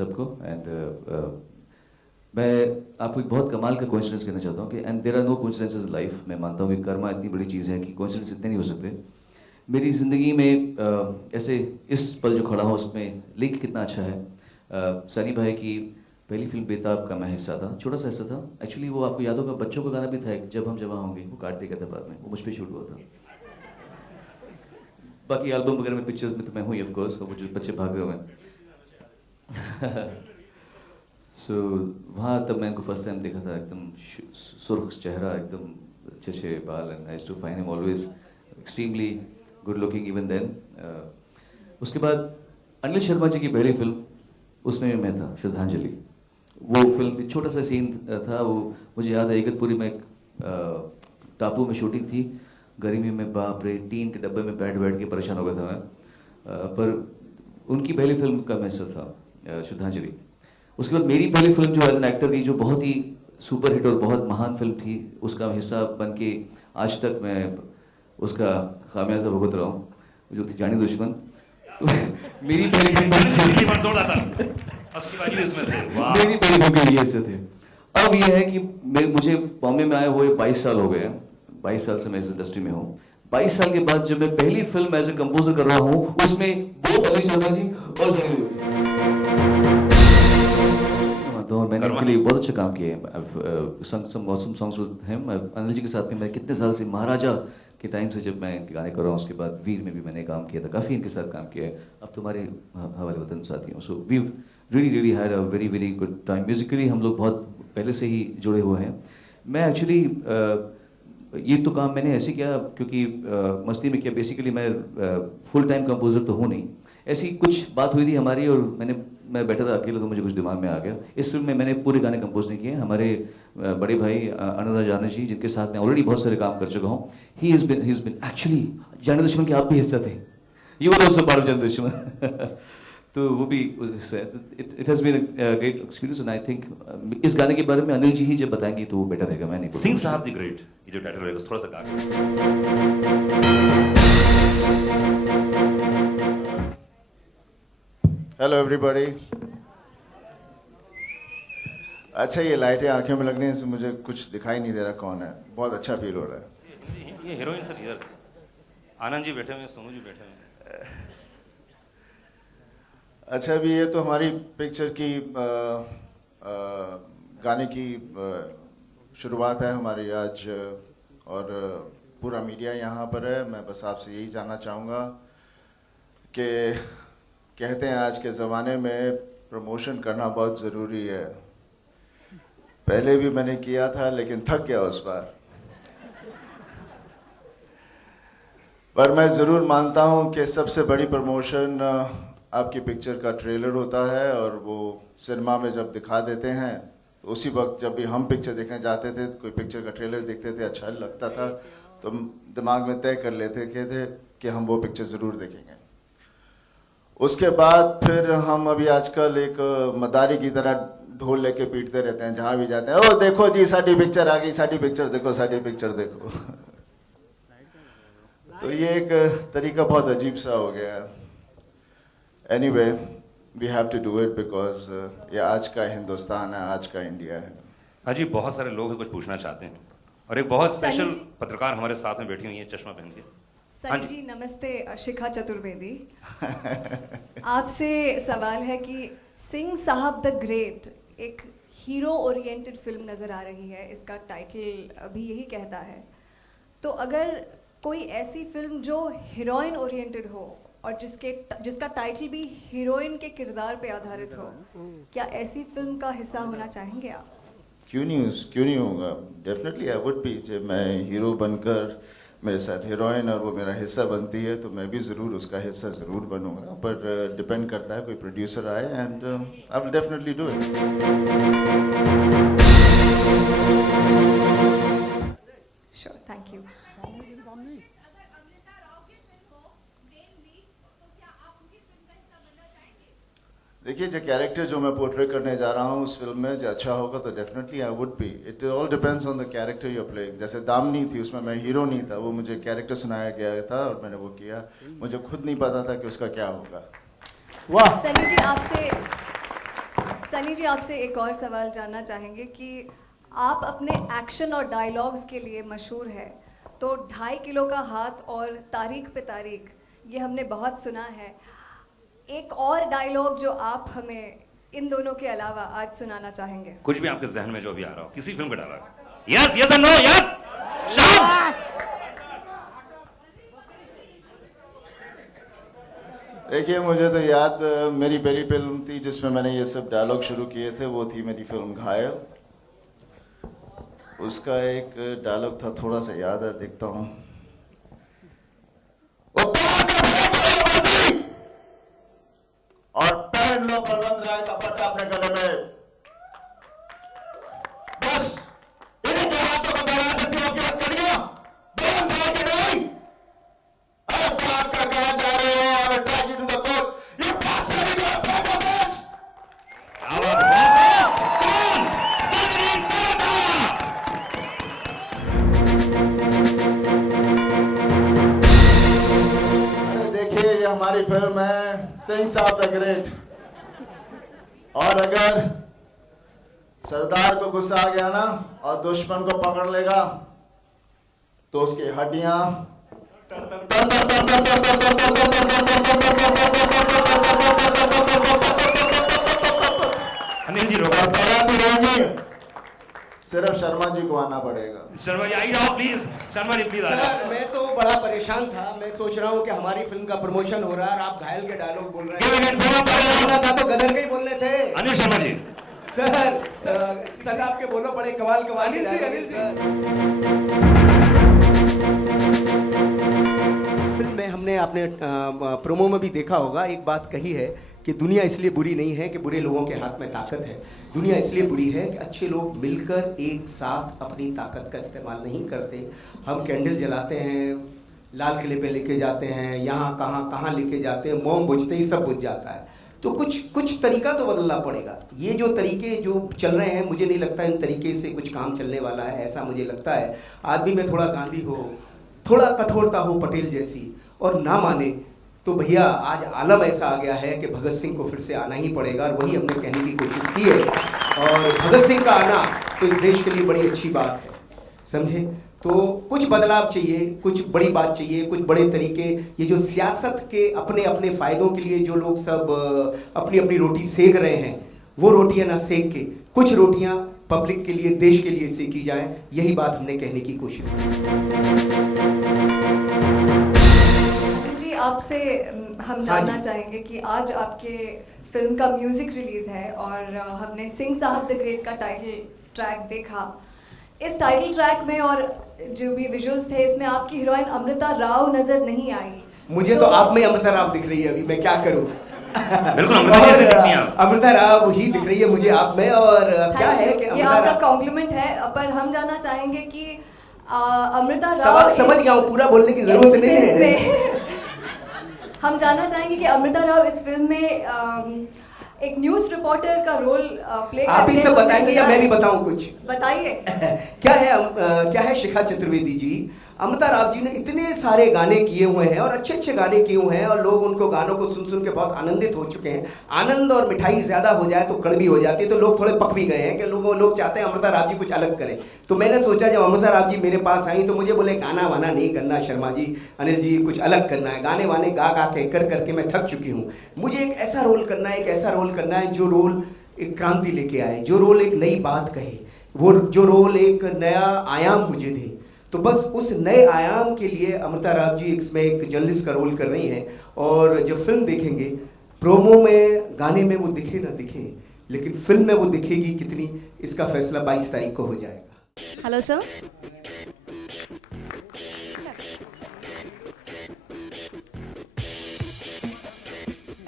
सबको एंड मैं आपको एक बहुत कमाल का कोइंसिडेंस कहना चाहता हूँ कि and there are no coincidences in life. मैं मानता हूँ कि कर्मा इतनी बड़ी चीज़ है कि कोइंसिडेंस इतने नहीं हो सकते। मेरी ज़िंदगी में ऐसे इस पल जो खड़ा हूँ उसमें लिंक कितना अच्छा है। सनी भाई की पहली फिल्म बेताब का मैं हिस्सा था, छोटा सा हिस्सा था एक्चुअली। वो आपको याद होगा, बच्चों का गाना भी था एक, जब हम जवां होंगे, वो कार्तिक का था बाद में, वो मुझ पर शूट हुआ था। बाकी एल्बम वगैरह में, पिक्चर्स में तो मैं हूँ ही ऑफ कोर्स, वो जो बच्चे भाग रहे हुए हैं। सो वहाँ तब मैं इनको फर्स्ट टाइम देखा था, एकदम सुर्ख चेहरा, एकदम अच्छे अच्छे बाल, and I used to find him always extremely good looking even then. उसके बाद अनिल शर्मा जी की पहली फिल्म, उसमें भी मैं था, श्रद्धांजलि। वो फिल्म एक छोटा सा सीन था, वो मुझे याद है, इगतपुरी में एक टापू में शूटिंग थी, गर्मी में, बाप रे, टीन के डब्बे में बैठ बैठ के परेशान हो गया था मैं। पर उनकी पहली फिल्म का मैं हिस्सा था, श्रद्धांजलि। उसके बाद मेरी पहली फिल्म जो एज एन एक्टर की, जो बहुत ही सुपर हिट और बहुत महान फिल्म थी, उसका हिस्सा बन के आज तक मैं उसका खामियाजा भुगत रहा हूँ, जो थी जानी दुश्मन। तो मेरी पहली फिल्म मेरी पहली फिल्म ये हिस्से थे। अब ये है कि मुझे बॉम्बे में आए हुए 22 साल हो गए हैं। 22 साल से मैं इस इंडस्ट्री में हूँ। 22 साल के बाद जब मैं पहली फिल्म एज ए कंपोजर कर रहा हूँ, उसमें वो अनिल शर्मा जी और सनी देओल। तो मैंने उनके लिए बहुत अच्छे काम किए हैं, सम मौसम songs with him. Anil ji के साथ में मैं कितने साल से, महाराजा के टाइम से जब मैं इनके गाने कर रहा हूँ, उसके बाद वीर में भी मैंने काम किया था, काफ़ी इनके साथ काम किया है। अब तुम्हारे हवाले वतन साथी हूँ। So we really had a very very good time. Musically हम लोग बहुत पहले से ही जुड़े हुए हैं। मैं एक्चुअली ये तो काम मैंने ऐसे किया क्योंकि मस्ती में किया। बेसिकली मैं फुल टाइम कंपोजर तो हूँ नहीं, ऐसी कुछ बात हुई थी हमारी, और मैं बैठा था अकेला, तो मुझे कुछ दिमाग में आ गया। इस फिल्म में मैंने पूरे गाने कंपोज नहीं किए। हमारे बड़े भाई अनुराग जानी जी, जिनके साथ मैं ऑलरेडी बहुत सारे काम कर चुका हूँ, ही इज बिन एक्चुअली, जानी दुश्मन के आप भी हिस्सा थे, you were also part of Jaani Dushman. तो वो भी हिस्सा है। It has been a great experience, and I think इस गाने के बारे में अनिल जी ही जब बताएंगे तो वो बेटर रहेगा। मैं नहीं सिंह साहब दी ग्रेट, ये जो टाइटल रहेगा थोड़ा सा गा हेलो एवरीबॉडी। अच्छा, ये लाइटें आंखें में लगने से मुझे कुछ दिखाई नहीं दे रहा कौन है। बहुत अच्छा फील हो रहा है। ये हीरोइन सर इधर, आनंद जी बैठे हुए हैं, सोनू जी बैठे हुए हैं। अच्छा, अभी ये तो हमारी पिक्चर की गाने की शुरुआत है हमारी आज, और पूरा मीडिया यहाँ पर है। मैं बस आपसे यही जानना चाहूँगा कि कहते हैं आज के ज़माने में प्रमोशन करना बहुत ज़रूरी है। पहले भी मैंने किया था लेकिन थक गया उस पर मैं ज़रूर मानता हूँ कि सबसे बड़ी प्रमोशन आपकी पिक्चर का ट्रेलर होता है, और वो सिनेमा में जब दिखा देते हैं तो उसी वक्त जब भी हम पिक्चर देखने जाते थे, कोई पिक्चर का ट्रेलर देखते थे, अच्छा लगता था तो दिमाग में तय कर लेते थे कि हम वो पिक्चर ज़रूर देखेंगे। उसके बाद फिर हम अभी आजकल एक मदारी की तरह ढोल लेके पीटते रहते हैं, जहाँ भी जाते हैं, ओ देखो जी साडी पिक्चर आ गई, साडी पिक्चर देखो, साडी पिक्चर देखो। तो ये एक तरीका बहुत अजीब सा हो गया है। Anyway, we have to do it because ये आज का हिंदुस्तान है, आज का इंडिया है। हाँ जी, बहुत सारे लोग कुछ पूछना चाहते हैं, और एक बहुत स्पेशल पत्रकार हमारे साथ में बैठी हुई है, चश्मा पहन के। सनी जी नमस्ते, शिखा चतुर्वेदी। आपसे सवाल है कि सिंह साहब द ग्रेट एक हीरो ओरिएंटेड फिल्म नज़र आ रही है, इसका टाइटल भी यही कहता है। तो अगर कोई ऐसी फिल्म जो हीरोइन ओरिएंटेड हो और जिसका टाइटल भी हीरोइन के किरदार पे आधारित हो, क्या ऐसी फिल्म का हिस्सा होना चाहेंगे आप? क्यों नहीं होगा, डेफिनेटली आई वुड बी। जब मैं हीरो बनकर मेरे साथ हीरोइन और वो मेरा हिस्सा बनती है तो मैं भी ज़रूर उसका हिस्सा ज़रूर बनूंगा, पर डिपेंड करता है कोई प्रोड्यूसर आए, and I will definitely do it. Sure, thank you. देखिए, जो कैरेक्टर जो मैं पोर्ट्रे करने जा रहा हूँ उस फिल्म में, जो अच्छा होगा तो definitely I would be. It all depends on the character you are playing. जैसे दामनी थी, उसमें मैं हीरो नहीं था, वो मुझे कैरेक्टर सुनाया गया था और मैंने वो किया। मुझे खुद नहीं पता था कि उसका क्या होगा। वाह। सनी जी, आपसे सनी जी, आपसे एक और सवाल जानना चाहेंगे कि आप अपने एक्शन और डायलॉग्स के लिए मशहूर है, तो 2.5 किलो का हाथ और तारीख पे तारीख ये हमने बहुत सुना है। एक और डायलॉग जो आप हमें इन दोनों के अलावा आज सुनाना चाहेंगे? कुछ भी आपके जहन में जो भी आ रहा हो, किसी फिल्म का dialogue. Yes yes and no, yes shout. देखिए, मुझे तो याद मेरी पहली फिल्म थी जिसमें मैंने ये सब डायलॉग शुरू किए थे, वो थी मेरी फिल्म घायल। उसका एक डायलॉग था, थोड़ा सा याद है, देखता हूँ। और पहन लो बलवंत राय का पट्टा अपने गले में। बस इन्हीं के हाथों को बना सकती हो कि मत करिए बलवंत राय के नहीं। अरे बात कर कहा जा रहे हो और ट्रैक टू द कोर्ट, ये बात से नहीं कर पाएगा। बस अरे देखिए, ये हमारी फिल्म है सिंह साहब द ग्रेट, और अगर सरदार को गुस्सा आ गया ना और दुश्मन को पकड़ लेगा तो उसकी हड्डियां अनिल जी रोको, सिर्फ शर्मा जी को आना पड़ेगा। शर्मा जी आई जाओ प्लीज, शर्मा जी प्लीज आ जाओ। सर, मैं तो बड़ा परेशान था। मैं सोच रहा हूँ कि हमारी फिल्म का प्रमोशन हो रहा है और आप घायल के डायलॉग बोल रहे हैं। था तो गदर के ही बोलने थे। अनिल शर्मा जी, सर आपके बोलो बड़े कमाल कमाल के dialogue हैं, सर। इस फिल्म में हमने अपने प्रोमो में भी देखा होगा, एक बात कही है कि दुनिया इसलिए बुरी नहीं है कि बुरे लोगों के हाथ में ताकत है। दुनिया इसलिए बुरी है कि अच्छे लोग मिलकर एक साथ अपनी ताकत का इस्तेमाल नहीं करते। हम कैंडल जलाते हैं, लाल किले पे लेके जाते हैं, यहाँ कहाँ लेके जाते हैं, मोम बुझते ही सब बुझ जाता है। तो कुछ तरीका तो बदलना पड़ेगा। ये जो तरीके जो चल रहे हैं, मुझे नहीं लगता इन तरीके से कुछ काम चलने वाला है, ऐसा मुझे लगता है। आदमी में थोड़ा गांधी हो, थोड़ा कठोरता हो पटेल जैसी, और ना माने तो भैया आज आलम ऐसा आ गया है कि भगत सिंह को फिर से आना ही पड़ेगा, और वही हमने कहने की कोशिश की है। और भगत सिंह का आना तो इस देश के लिए बड़ी अच्छी बात है, समझे। तो कुछ बदलाव चाहिए, कुछ बड़ी बात चाहिए, कुछ बड़े तरीके। ये जो सियासत के अपने अपने फ़ायदों के लिए जो लोग सब अपनी अपनी रोटी सेक रहे हैं, वो रोटियां ना सेक के कुछ रोटियां पब्लिक के लिए, देश के लिए सेकी जाएं, यही बात हमने कहने की कोशिश की। आपसे हम जानना चाहेंगे कि आज आपके फिल्म का म्यूजिक रिलीज है और हमने सिंह साहब द ग्रेट का टाइटल ट्रैक देखा। इस टाइटल ट्रैक में और जो भी विजुअल्स थे, इसमें आपकी हीरोइन अमृता राव नजर नहीं आई। मुझे तो आप में अमृता राव दिख रही है, अभी मैं क्या करूं। बिल्कुल अमृता जैसे दिखती हैं आप। अमृता राव ही दिख रही है मुझे आप में। और क्या है कि ये आपका कॉम्प्लीमेंट है, पर हम जानना चाहेंगे कि अमृता राव, समझ गया हूँ, पूरा बोलने की जरूरत नहीं है। हम जानना चाहेंगे कि अमृता राव इस फिल्म में एक न्यूज़ रिपोर्टर का रोल प्ले आप ही सब बताएंगे या मैं भी बताऊं कुछ? बताइए। क्या है शिखा चतुर्वेदी जी, अमृता राव जी ने इतने सारे गाने किए हुए हैं और अच्छे अच्छे गाने किए हुए हैं, और लोग उनको गानों को सुन सुन के बहुत आनंदित हो चुके हैं। आनंद और मिठाई ज़्यादा हो जाए तो कड़वी हो जाती है, तो लोग थोड़े पक भी गए हैं कि लोग चाहते हैं अमृता राव जी कुछ अलग करें। तो मैंने सोचा जब अमृता राव जी मेरे पास आई तो मुझे बोले गाना वाना नहीं करना शर्मा जी, अनिल जी, कुछ अलग करना है। गाने वाने गा के करके मैं थक चुकी हूँ। मुझे एक ऐसा रोल करना है, एक ऐसा रोल करना है जो रोल एक क्रांति लेके आए, जो रोल एक नई बात कहे, वो जो रोल एक नया आयाम मुझे दे। तो बस उस नए आयाम के लिए अमृता राव जी इसमें एक जर्नलिस्ट का रोल कर रही हैं। और जब फिल्म देखेंगे, प्रोमो में, गाने में वो दिखे ना दिखे, लेकिन फिल्म में वो दिखेगी कितनी, इसका फैसला 22 तारीख को हो जाएगा। Hello sir.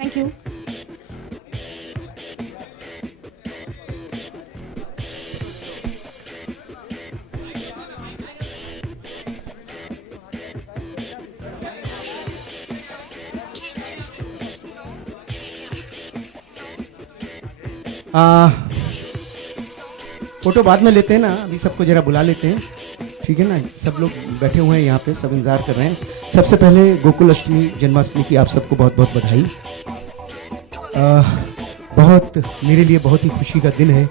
Thank you. Photo बाद में लेते हैं ना, अभी सबको जरा बुला लेते हैं, ठीक है ना। सब लोग बैठे हुए हैं यहाँ पे, सब इंतजार कर रहे हैं। सबसे पहले गोकुल अष्टमी, जन्माष्टमी की आप सबको बहुत बहुत बधाई। बहुत मेरे लिए बहुत ही खुशी का दिन है।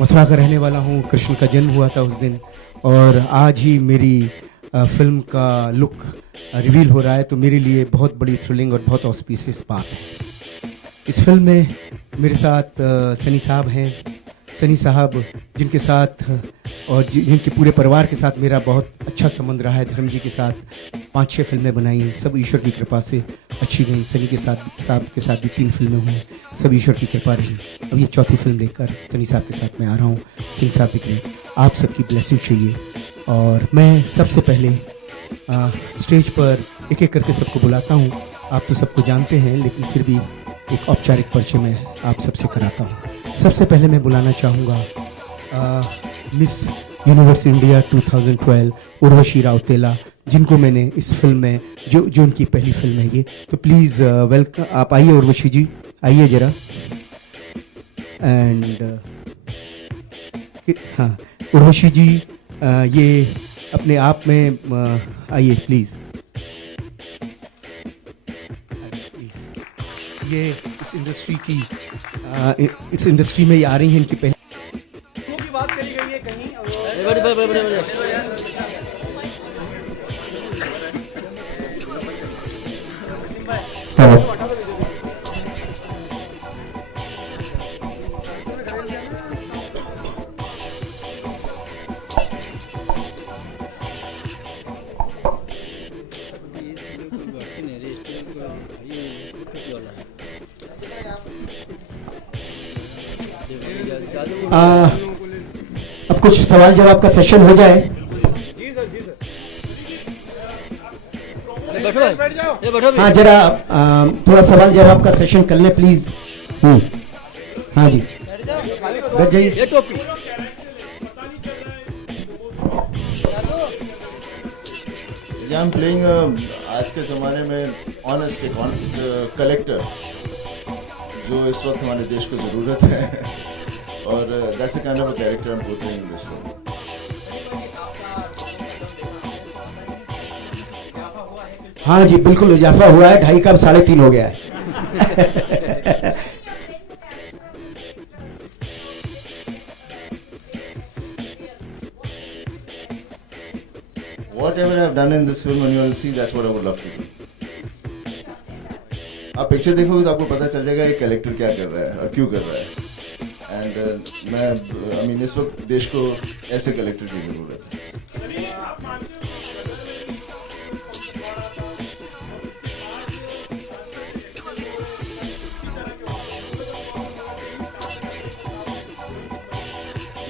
मथुरा का रहने वाला हूँ, कृष्ण का जन्म हुआ था उस दिन, और आज ही मेरी फिल्म का लुक रिवील हो रहा है, तो मेरे लिए बहुत बड़ी थ्रिलिंग और बहुत ऑस्पिशियस बात है। इस फिल्म में मेरे साथ सनी साहब हैं। सनी साहब जिनके साथ और जिनके पूरे परिवार के साथ मेरा बहुत अच्छा संबंध रहा है। धर्म जी के साथ 5-6 फिल्में बनाई, सब ईश्वर की कृपा से अच्छी गई। सनी के साथ साहब के साथ भी 3 फिल्में हुई, सब ईश्वर की कृपा रही। अब ये 4थी फिल्म लेकर सनी साहब के साथ मैं आ रहा हूँ। सिंह साहब दिख रहे, आप सबकी ब्लेसिंग चाहिए। और मैं सबसे पहले स्टेज पर एक एक करके सबको बुलाता हूँ। आप तो सबको जानते हैं, लेकिन फिर भी एक औपचारिक परिचय मैं आप सबसे कराता हूँ। सबसे पहले मैं बुलाना चाहूँगा miss universe India 2012 Urvashi Rautela, जिनको मैंने इस फिल्म में जो उनकी पहली फिल्म है ये, तो प्लीज़ वेलकम। आप आइए उर्वशी जी, आइए ज़रा। एंड हाँ उर्वशी जी, ये अपने आप में आइए प्लीज़। ये इस इंडस्ट्री की इस इंडस्ट्री में ये आ रही हैं, इनकी पहली की बात करी गई है कहीं अब कुछ सवाल जवाब का सेशन हो जाए। हाँ जरा थोड़ा सवाल जवाब का सेशन कर लें प्लीज। हाँ जी बैठ जाइए। आई एम प्लेइंग आज के ज़माने में ऑनेस्ट कलेक्टर, जो इस वक्त हमारे देश को ज़रूरत है, और that's a kind of a character I am portraying in this film. हाँ जी बिल्कुल इजाफा हुआ है, 2.5 का अब 3.5 हो गया है। Whatever I've done in this film and you will see, that's what I would love to do. आप पिक्चर देखोगे तो आपको पता चल जाएगा ये कलेक्टर क्या कर रहा है और क्यों कर रहा है। एंड मैं इस वक्त देश को ऐसे कलेक्टर की जरूरत है।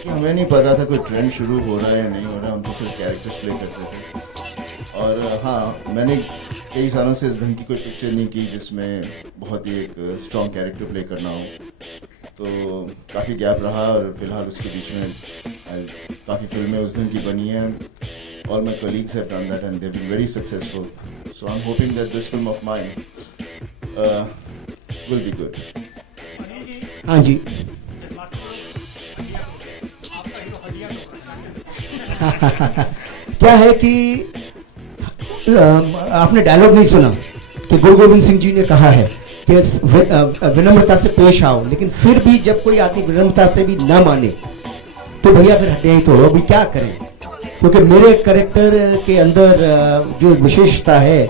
हमें नहीं पता था कोई ट्रेंड शुरू हो रहा है या नहीं हो रहा, हम तो सिर्फ कैरेक्टर्स प्ले करते थे। और हाँ, मैंने कई सालों से इस ढंग की कोई पिक्चर नहीं की जिसमें बहुत ही एक स्ट्रॉन्ग कैरेक्टर प्ले करना हो, तो काफ़ी गैप रहा। और फिलहाल उसके बीच में काफ़ी फिल्में उस ढंग की बनी हैं। All my colleagues have done that and they've been very successful. So I'm hoping that this film of mine will be good. हाँ जी क्या है कि आपने डायलॉग नहीं सुना कि गुरु गोविंद सिंह जी ने कहा है कि विनम्रता से पेश आओ, लेकिन फिर भी जब कोई आदमी विनम्रता से भी ना माने तो भैया फिर हटिया ही तोड़ो। अभी क्या करें, क्योंकि मेरे कैरेक्टर के अंदर जो विशेषता है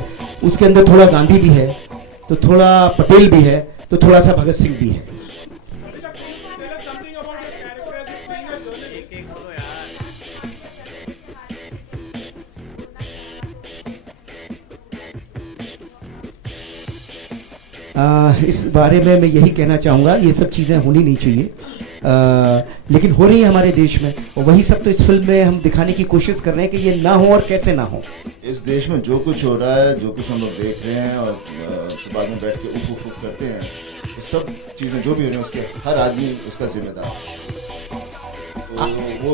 उसके अंदर थोड़ा गांधी भी है, तो थोड़ा पटेल भी है, तो थोड़ा सा भगत सिंह भी है। इस बारे में मैं यही कहना चाहूँगा, ये सब चीज़ें होनी नहीं चाहिए, लेकिन हो रही है हमारे देश में, और वही सब तो इस फिल्म में हम दिखाने की कोशिश कर रहे हैं कि ये ना हो और कैसे ना हो। इस देश में जो कुछ हो रहा है, जो कुछ हम लोग देख रहे हैं और तो बाद में बैठ के उफ उफ उफ करते हैं, तो सब चीज़ें जो भी हो रही हैं उसके हर आदमी उसका जिम्मेदार है। तो वो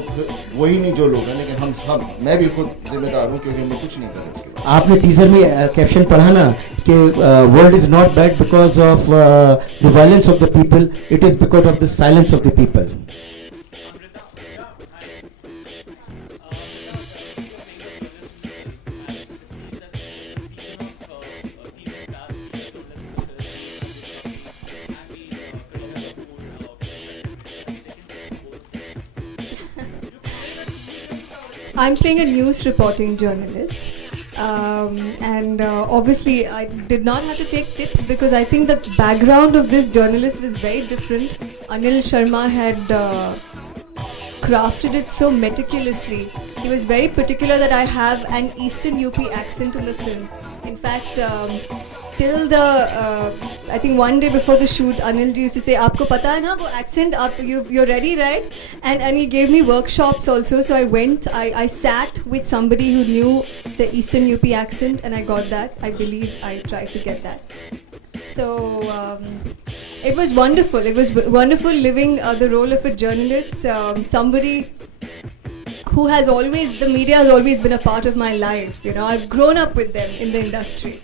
वही नहीं जो लोग हैं, लेकिन मैं भी खुद जिम्मेदार हूँ, क्योंकि मैं कुछ नहीं कर रहा उसके बाद। आपने टीजर में कैप्शन पढ़ा ना कि world is not bad because of the violence of the people, it is because of the silence of the people. I'm playing a news reporting journalist. And obviously, I did not have to take tips because I think the background of this journalist was very different. Anil Sharma had crafted it so meticulously. He was very particular that I have an Eastern UP accent in the film. In fact, till the I think one day before the shoot, Anil ji used to say, "Aapko pata hai na wo accent? You're ready, right?" And he gave me workshops also. So I went. I sat with somebody who knew the Eastern UP accent, and I got that. I believe I tried to get that. So it was wonderful. It was wonderful living the role of a journalist, somebody who has always, the media has always been a part of my life. You know, I've grown up with them in the industry.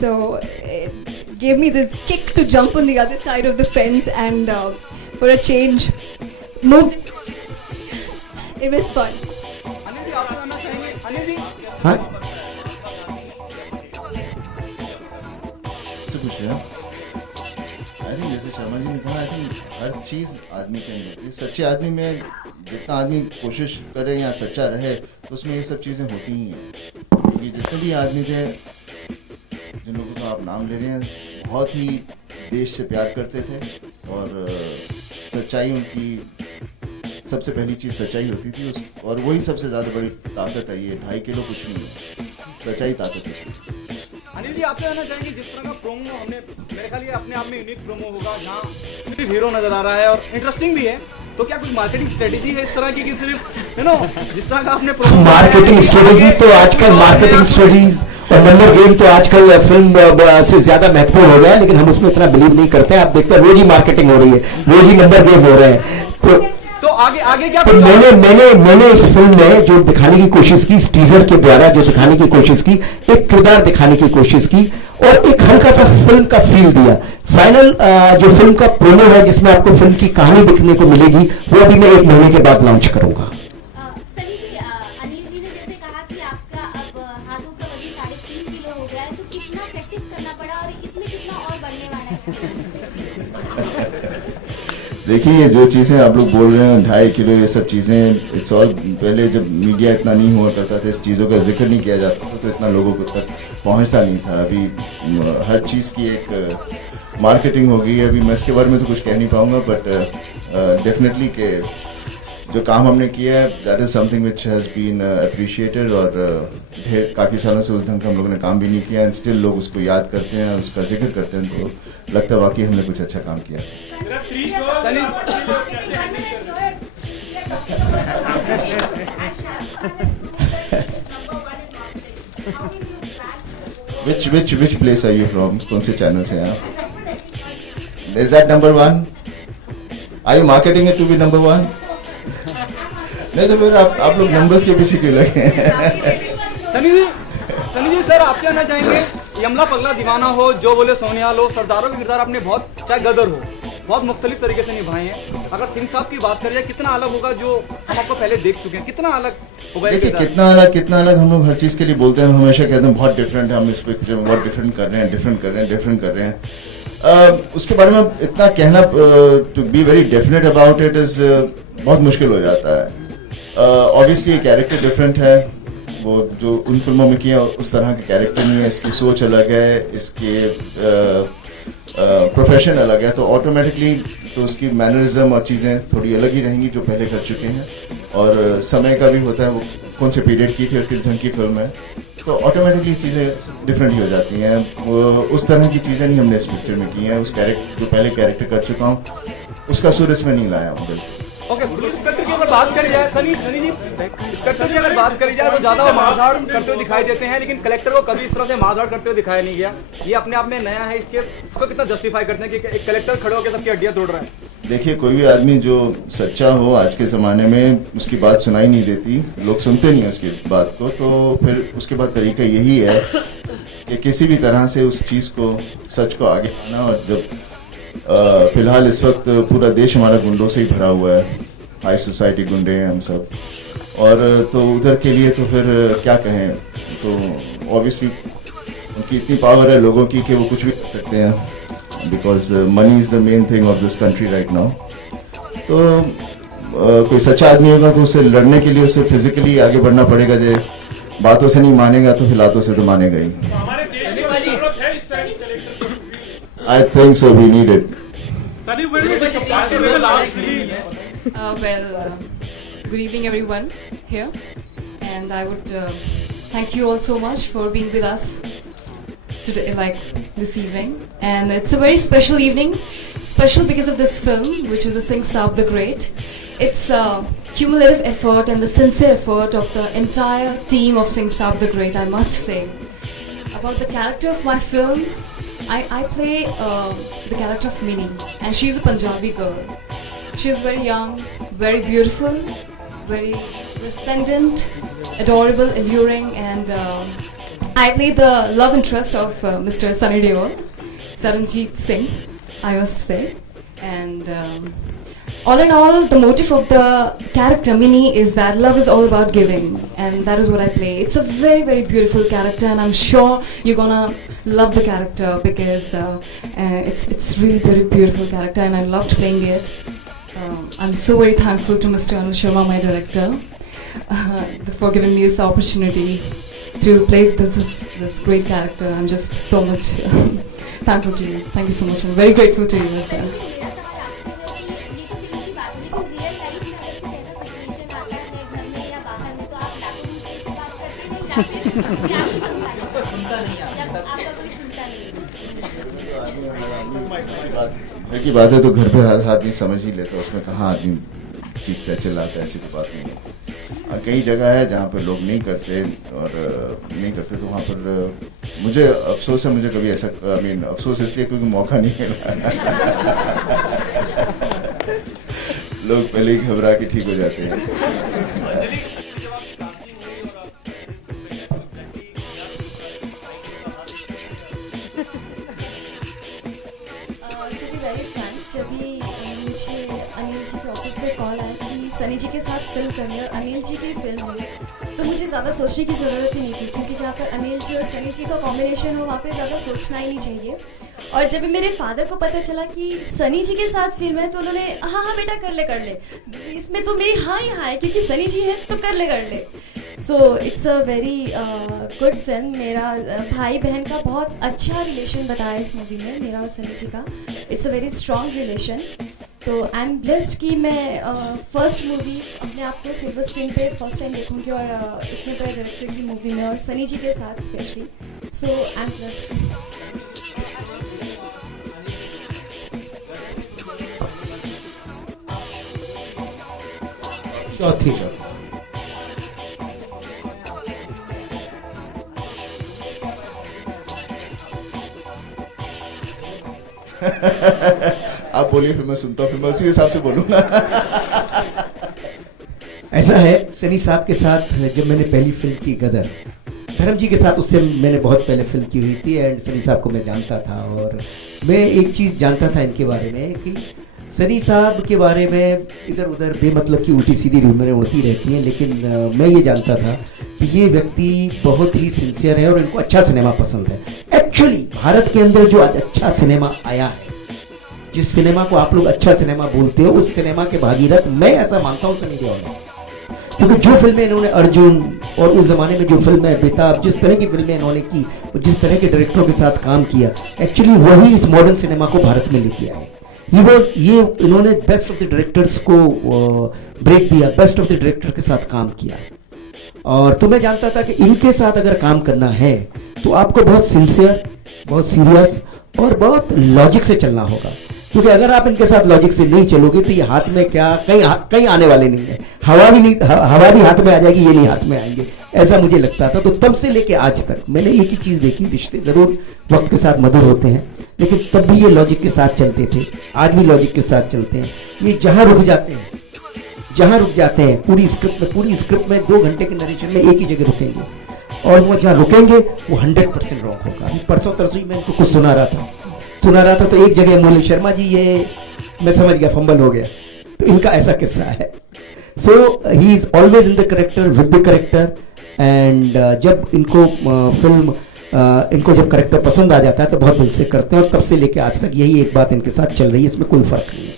So it gave me this kick to jump on the other side of the fence and for a change, move. It was fun. Anil ji आप बताना चाहेंगे अनिल जी हाँ से पूछ रहे हैं I think जैसे शर्मा जी ने कहा आई थिंक हर चीज़ आदमी के अंदर है। सच्चे आदमी में जितना आदमी कोशिश करे या सच्चा रहे तो उसमें ये सब चीज़ें होती ही हैं। क्योंकि जितने भी आदमी थे जिन लोगों का आप नाम ले रहे हैं बहुत ही देश से प्यार करते थे और सच्चाई उनकी सबसे पहली चीज़ सच्चाई होती थी और वही सबसे ज़्यादा बड़ी ताकत है। ये 2.5 किलो कुछ नहीं है, सच्चाई ताकत है। अनिल जी आपसे जानना चाहेंगे जिस तरह का प्रोमो हमने मेरे ख्याल ये अपने आप में यूनिक प्रोमो होगा जहाँ सिर्फ हीरो नजर आ रहा है और इंटरेस्टिंग भी है, तो क्या कुछ मार्केटिंग स्ट्रेटेजी है इस तरह की कि सिर्फ जिस तरह का आपने प्रोमो मार्केटिंग स्ट्रेटेजी तो आजकल मार्केटिंग स्ट्रेटजीज और नंबर गेम तो आजकल फिल्म से ज्यादा महत्वपूर्ण हो गया है, लेकिन हम उसमें इतना बिलीव नहीं करते हैं। आप देखते हैं रोज ही मार्केटिंग हो रही है, रोज ही नंबर गेम हो रहे हैं। तो आगे क्या तो मैंने इस फिल्म में जो दिखाने की कोशिश की, इस टीजर के द्वारा जो दिखाने की कोशिश की, एक किरदार दिखाने की कोशिश की और एक हल्का सा फिल्म का फील दिया। फाइनल जो फिल्म का प्रोमो है जिसमें आपको फिल्म की कहानी दिखने को मिलेगी वो अभी मैं 1 महीने के बाद लॉन्च करूंगा। सनी जी, अनिल जी ने जैसे कहा कि आपका अब हाथों का वजन 3.5 किलो हो गया है, तो कितना प्रैक्टिस करना पड़ा और इसमें कितना और बढ़ने वाला है? देखिए ये जो चीज़ें आप लोग बोल रहे हैं 2.5 किलो ये सब चीज़ें इट्स ऑल पहले जब मीडिया इतना नहीं हुआ करता था, इस चीज़ों का जिक्र नहीं किया जाता था तो इतना लोगों को तक पहुंचता नहीं था। अभी हर चीज़ की एक मार्केटिंग हो गई है। अभी मैं इसके बारे में तो कुछ कह नहीं पाऊंगा बट डेफिनेटली के जो काम हमने किया है that is something which has been appreciated और काफ़ी सालों से उस ढंग का हम लोगों ने काम भी नहीं किया एंड स्टिल लोग उसको याद करते हैं, उसका जिक्र करते हैं, तो लगता है वाकई हमने कुछ अच्छा काम किया। Which place are you from? कौन से चैनल से हैं आप? Is that number 1? Are you marketing it to be number 1? नहीं तो फिर आप लोग नंबर्स के पीछे क्यों लगे हैं? सनी जी सर आपसे जानना चाहेंगे यमला पगला दीवाना हो, जो बोले सोनियाल हो, सरदारों के किरदार आपने बहुत, चाहे गदर हो, बहुत मुख्तलिफ तरीके से निभाए हैं। अगर सिंह साहब की बात करें कितना अलग होगा जो हम आपको पहले देख चुके हैं, कितना अलग होगा? देखिए कितना अलग हम लोग हर चीज़ के लिए बोलते हैं, हम हमेशा कहते हैं बहुत डिफरेंट है, हम इस पिक्चर में बहुत डिफरेंट कर रहे हैं। उसके बारे में इतना कहना to be very definite about it is बहुत मुश्किल हो जाता है। ऑब्वियसली कैरेक्टर डिफरेंट है, वो जो उन फिल्मों में किया उस तरह के कैरेक्टर नहीं है, इसकी सोच अलग है, इसके प्रोफेशन अलग है, तो ऑटोमेटिकली तो उसकी मैनरिज्म और चीज़ें थोड़ी अलग ही रहेंगी जो पहले कर चुके हैं। और समय का भी होता है, वो कौन से पीरियड की थी और किस ढंग की फिल्म है, तो ऑटोमेटिकली चीज़ें डिफरेंट ही हो जाती हैं। उस तरह की चीज़ें नहीं हमने इस पिक्चर में की हैं। उस कैरेक्टर जो पहले कैरेक्टर कर चुका हूँ उसका सुर इसमें नहीं लाया हूँ। ओके, इंस्पेक्टर की अगर बात करी जाए सनी जी, इंस्पेक्टर की अगर बात करी जाए तो ज्यादा वो मारधाड़ करते हुए दिखाई देते हैं, लेकिन कलेक्टर को कभी इस तरह से मारधाड़ करते हुए दिखाया नहीं गया। ये अपने आप में नया है, इसको कितना जस्टिफाई करते हैं कि एक कलेक्टर खड़े होकर सबकी हड्डियां तोड़ रहा है? देखिए कोई भी आदमी जो सच्चा हो आज के ज़माने में उसकी बात सुनाई नहीं देती, लोग सुनते नहीं हैं उसकी बात को, तो फिर उसके बाद तरीका यही है कि किसी भी तरह से उस चीज़ को, सच को आगे आना। और जब फिलहाल इस वक्त पूरा देश हमारा गुंडों से ही भरा हुआ है, हाई सोसाइटी गुंडे हैं हम सब, और तो उधर के लिए तो फिर क्या कहें, तो ऑब्वियसली उनकी इतनी पावर है लोगों की कि वो कुछ भी कर सकते हैं, because money is the main thing of this country right now. तो कोई सच्चा आदमी होगा तो उससे लड़ने के लिए उसे फिजिकली आगे बढ़ना पड़ेगा। जो बातों से नहीं मानेगा तो फिर हाथों से तो मानेगा ही। I think so, we need it. Good evening everyone here, and I would thank you all so much for being with us today, like this evening. And it's a very special evening, special because of this film, which is a Singh Saab the Great. It's a cumulative effort and the sincere effort of the entire team of Singh Saab the Great, I must say. About the character of my film, I play the character of Minnie, and she's a Punjabi girl. She's very young, very beautiful, very resplendent, adorable, alluring, and I play the love interest of Mr. Sunny Deol, Saranjeet Singh, I must say. And all in all, the motive of the character Minnie is that love is all about giving, and that is what I play. It's a very, very beautiful character, and I'm sure you're gonna love the character because it's really very beautiful character, and I loved playing it. I'm so very thankful to Mr. Anil Sharma, my director, for giving me this opportunity to play this great character. I'm just so much thankful to you. Thank you so much. I'm very grateful to you as well. की बात है तो घर पे हर आदमी समझ ही लेता है, उसमें कहाँ आदमी चीखता चिल्लाता है, ऐसी कोई बात नहीं है। कई जगह है जहाँ पर लोग नहीं करते और नहीं करते तो वहाँ पर मुझे अफसोस है, मुझे कभी ऐसा अफसोस इसलिए क्योंकि मौका नहीं मिला। लोग पहले ही घबरा के ठीक हो जाते हैं। जब ये मुझे अनिल जी के ऑफिस से कॉल आया कि सनी जी के साथ फिल्म करनी है और अनिल जी की फिल्म है, तो मुझे ज़्यादा सोचने की ज़रूरत ही नहीं थी, क्योंकि जहाँ पर अनिल जी और सनी जी का कॉम्बिनेशन हो वहाँ पे ज़्यादा सोचना ही नहीं चाहिए। और जब मेरे फादर को पता चला कि सनी जी के साथ फिल्म है तो उन्होंने हाँ हाँ बेटा कर ले, इसमें तो मेरी हाँ ही हाँ है, क्योंकि सनी जी है तो कर ले। So it's a very good film. मेरा भाई बहन का बहुत अच्छा रिलेशन बताया इस मूवी में, मेरा और सनी जी का। It's a very strong relation. तो आई एम ब्लेस्ड कि मैं फर्स्ट मूवी अपने आप को सिल्वर स्क्रीन पे फर्स्ट टाइम देखूंगी और इतने बड़े डायरेक्टर की मूवी में और सनी जी के साथ specially. So I am blessed. चौथी आप बोलिए फिर मैं सुनता हूँ, फिर मैं उसी हिसाब से बोलूँगा। ऐसा है, सनी साहब के साथ जब मैंने पहली फिल्म की गदर, धर्म जी के साथ उससे मैंने बहुत पहले फिल्म की हुई थी एंड सनी साहब को मैं जानता था और मैं एक चीज़ जानता था इनके बारे में कि सनी साहब के बारे में इधर उधर बेमतलब की उल्टी सीधी रूमरें उड़ती रहती हैं, लेकिन मैं ये जानता था कि ये व्यक्ति बहुत ही सिंसियर है और इनको अच्छा सिनेमा पसंद है। एक्चुअली भारत के अंदर जो आज अच्छा सिनेमा आया है, जिस सिनेमा को आप लोग अच्छा सिनेमा बोलते हो, उस सिनेमा के भागीरथ मैं ऐसा मानता हूँ सनी देओल है। क्योंकि जो फिल्में इन्होंने अर्जुन और उस जमाने में जो फिल्में बेताब, जिस तरह की फिल्में इन्होंने की, जिस तरह के डायरेक्टरों के साथ काम किया, एक्चुअली वही इस मॉडर्न सिनेमा को भारत में लेके आए। ये इन्होंने बेस्ट ऑफ द डायरेक्टर्स को ब्रेक दिया, बेस्ट ऑफ द डायरेक्टर के साथ काम किया। और तो मैं जानता था कि इनके साथ अगर काम करना है तो आपको बहुत सिंसियर, बहुत सीरियस और बहुत लॉजिक से चलना होगा, क्योंकि अगर आप इनके साथ लॉजिक से नहीं चलोगे तो ये हाथ में क्या कहीं आने वाले नहीं है। हवा भी हाथ में आ जाएगी, ये नहीं हाथ में आएंगे, ऐसा मुझे लगता था। तो तब से लेके आज तक मैंने एक ही चीज़ देखी, रिश्ते ज़रूर वक्त के साथ मधुर होते हैं, लेकिन तब भी ये लॉजिक के साथ चलते थे, आज भी लॉजिक के साथ चलते हैं। ये जहाँ रुक जाते हैं पूरी स्क्रिप्ट में 2 घंटे के नरेशन में एक ही जगह रुकेंगे और वो जहाँ रुकेंगे वो 100% रॉन्ग होगा। अभी परसों तरसों मैं इनको कुछ सुना रहा था तो एक जगह मुरली शर्मा जी, ये मैं समझ गया फंबल हो गया, तो इनका ऐसा किस्सा है। So he is always in the character, with the character, and जब इनको फिल्म इनको जब करेक्टर पसंद आ जाता है तो बहुत दिल से करते हैं और तब से लेके आज तक यही एक बात इनके साथ चल रही है, इसमें कोई फर्क नहीं है।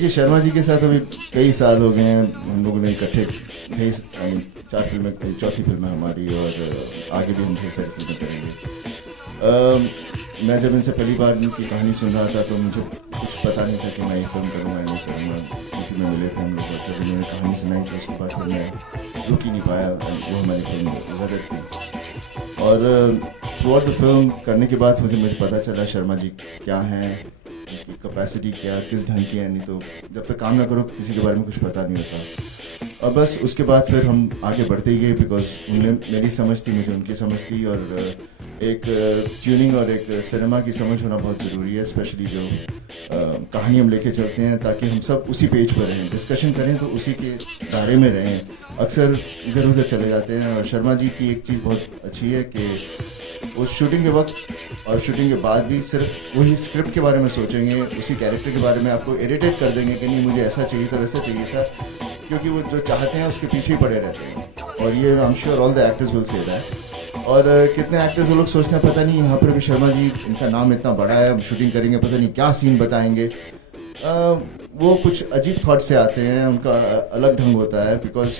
देखिए शर्मा जी के साथ अभी कई साल हो गए हैं, हम लोगों ने इकट्ठे कई 4 फिल्में, चौथी फिल्म है हमारी, और आगे भी हम ढेर सारी फिल्में करेंगे। मैं जब इनसे पहली बार इनकी कहानी सुन रहा था तो मुझे कुछ पता नहीं था कि मैं ये फिल्म करूँगा या नहीं करूँगा, क्योंकि मैं मिले थे हम लोग, जब उन्होंने कहानी सुनाई तो उसके बाद फिर मैं रुक ही नहीं पाया। वो हमारी फिल्म गदर थी, और थ्रू आउट द फिल्म करने के बाद मुझे पता चला शर्मा जी क्या हैं, उनकी कैपेसिटी क्या, किस ढंग की है। नहीं तो जब तक काम ना करो किसी के बारे में कुछ पता नहीं होता। और बस उसके बाद फिर हम आगे बढ़ते ही गए, बिकॉज उनमें मेरी समझ थी, मुझे उनकी समझ थी, और एक ट्यूनिंग और एक सिनेमा की समझ होना बहुत ज़रूरी है, स्पेशली जो कहानी हम लेके चलते हैं, ताकि हम सब उसी पेज पर रहें, डिस्कशन करें तो उसी के दायरे में रहें। अक्सर इधर उधर चले जाते हैं। और शर्मा जी की एक चीज़ बहुत अच्छी है कि वो शूटिंग के वक्त और शूटिंग के बाद भी सिर्फ वही स्क्रिप्ट के बारे में सोचेंगे, उसी कैरेक्टर के बारे में आपको इरिटेट कर देंगे कि नहीं मुझे ऐसा चाहिए था, वैसा चाहिए था, क्योंकि वो जो चाहते हैं उसके पीछे ही पड़े रहते हैं। और ये I am sure all the actors will say that. और कितने एक्टर्स वो लोग सोचते हैं पता नहीं यहाँ पर भी शर्मा जी, इनका नाम इतना बड़ा है, हम शूटिंग करेंगे, पता नहीं क्या सीन बताएंगे। वो कुछ अजीब थॉट से आते हैं, उनका अलग ढंग होता है। बिकॉज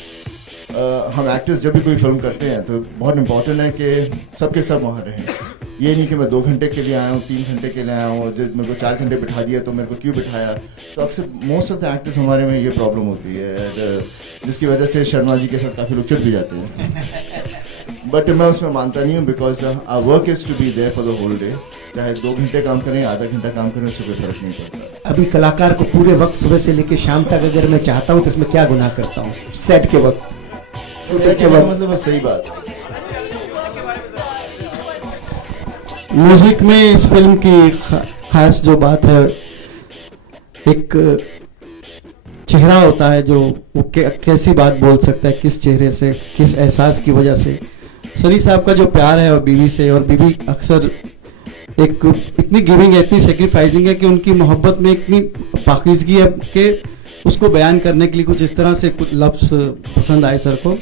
हम एक्टर्स जब भी कोई फिल्म करते हैं तो बहुत इंपॉर्टेंट है कि सबके सब वहाँ रहें। ये नहीं कि मैं 2 घंटे के लिए आया हूँ, 3 घंटे के लिए आया हूँ, जब मेरे को 4 घंटे बिठा दिया तो मेरे को क्यों बिठाया। तो अक्सर मोस्ट ऑफ द एक्टर्स हमारे में ये प्रॉब्लम होती है, जिसकी वजह से शर्मा जी के साथ काफ़ी लोग चिढ़ भी जाते हैं। बट मैं उसमें मानता नहीं हूँ, because our work is to be there for the whole day. चाहे 2 घंटे काम करें, आधा घंटा काम करें, उससे कोई फर्क नहीं पड़ता। अभी कलाकार को पूरे वक्त सुबह से लेकर शाम तक अगर मैं चाहता हूँ तो इसमें क्या गुनाह करता हूँ? सेट के वक्त मतलब सही बात है। म्यूजिक में इस फिल्म की खास जो बात है, एक चेहरा होता है जो वो कैसी बात बोल सकता है, किस चेहरे से, किस एहसास की वजह से। सनी साहब का जो प्यार है और बीवी से, और बीवी अक्सर एक इतनी गिविंग है, इतनी सेक्रीफाइसिंग है कि उनकी मोहब्बत में इतनी पाकीज़गी है कि उसको बयान करने के लिए कुछ इस तरह से कुछ लफ्ज़ पसंद आए सर को।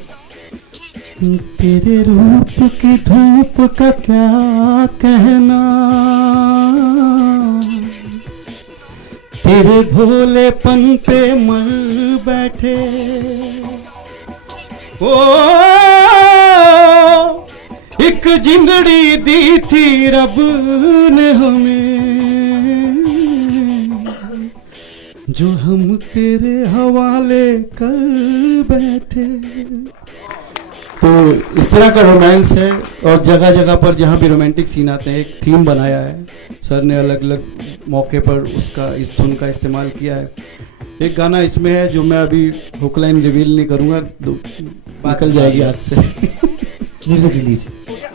तेरे रूप की धूप का क्या कहना, तेरे भोलेपन पे मर बैठे, ओ एक जिंदड़ी दी थी रब ने हमें, जो हम तेरे हवाले कर बैठे। तो इस तरह का रोमांस है, और जगह जगह पर जहाँ भी रोमांटिक सीन आते हैं एक थीम बनाया है सर ने, अलग अलग मौके पर उसका इस धुन का इस्तेमाल किया है। एक गाना इसमें है जो मैं अभी हुक लाइन रिवील नहीं करूँगा, निकल जाएगी हाथ से। Music release.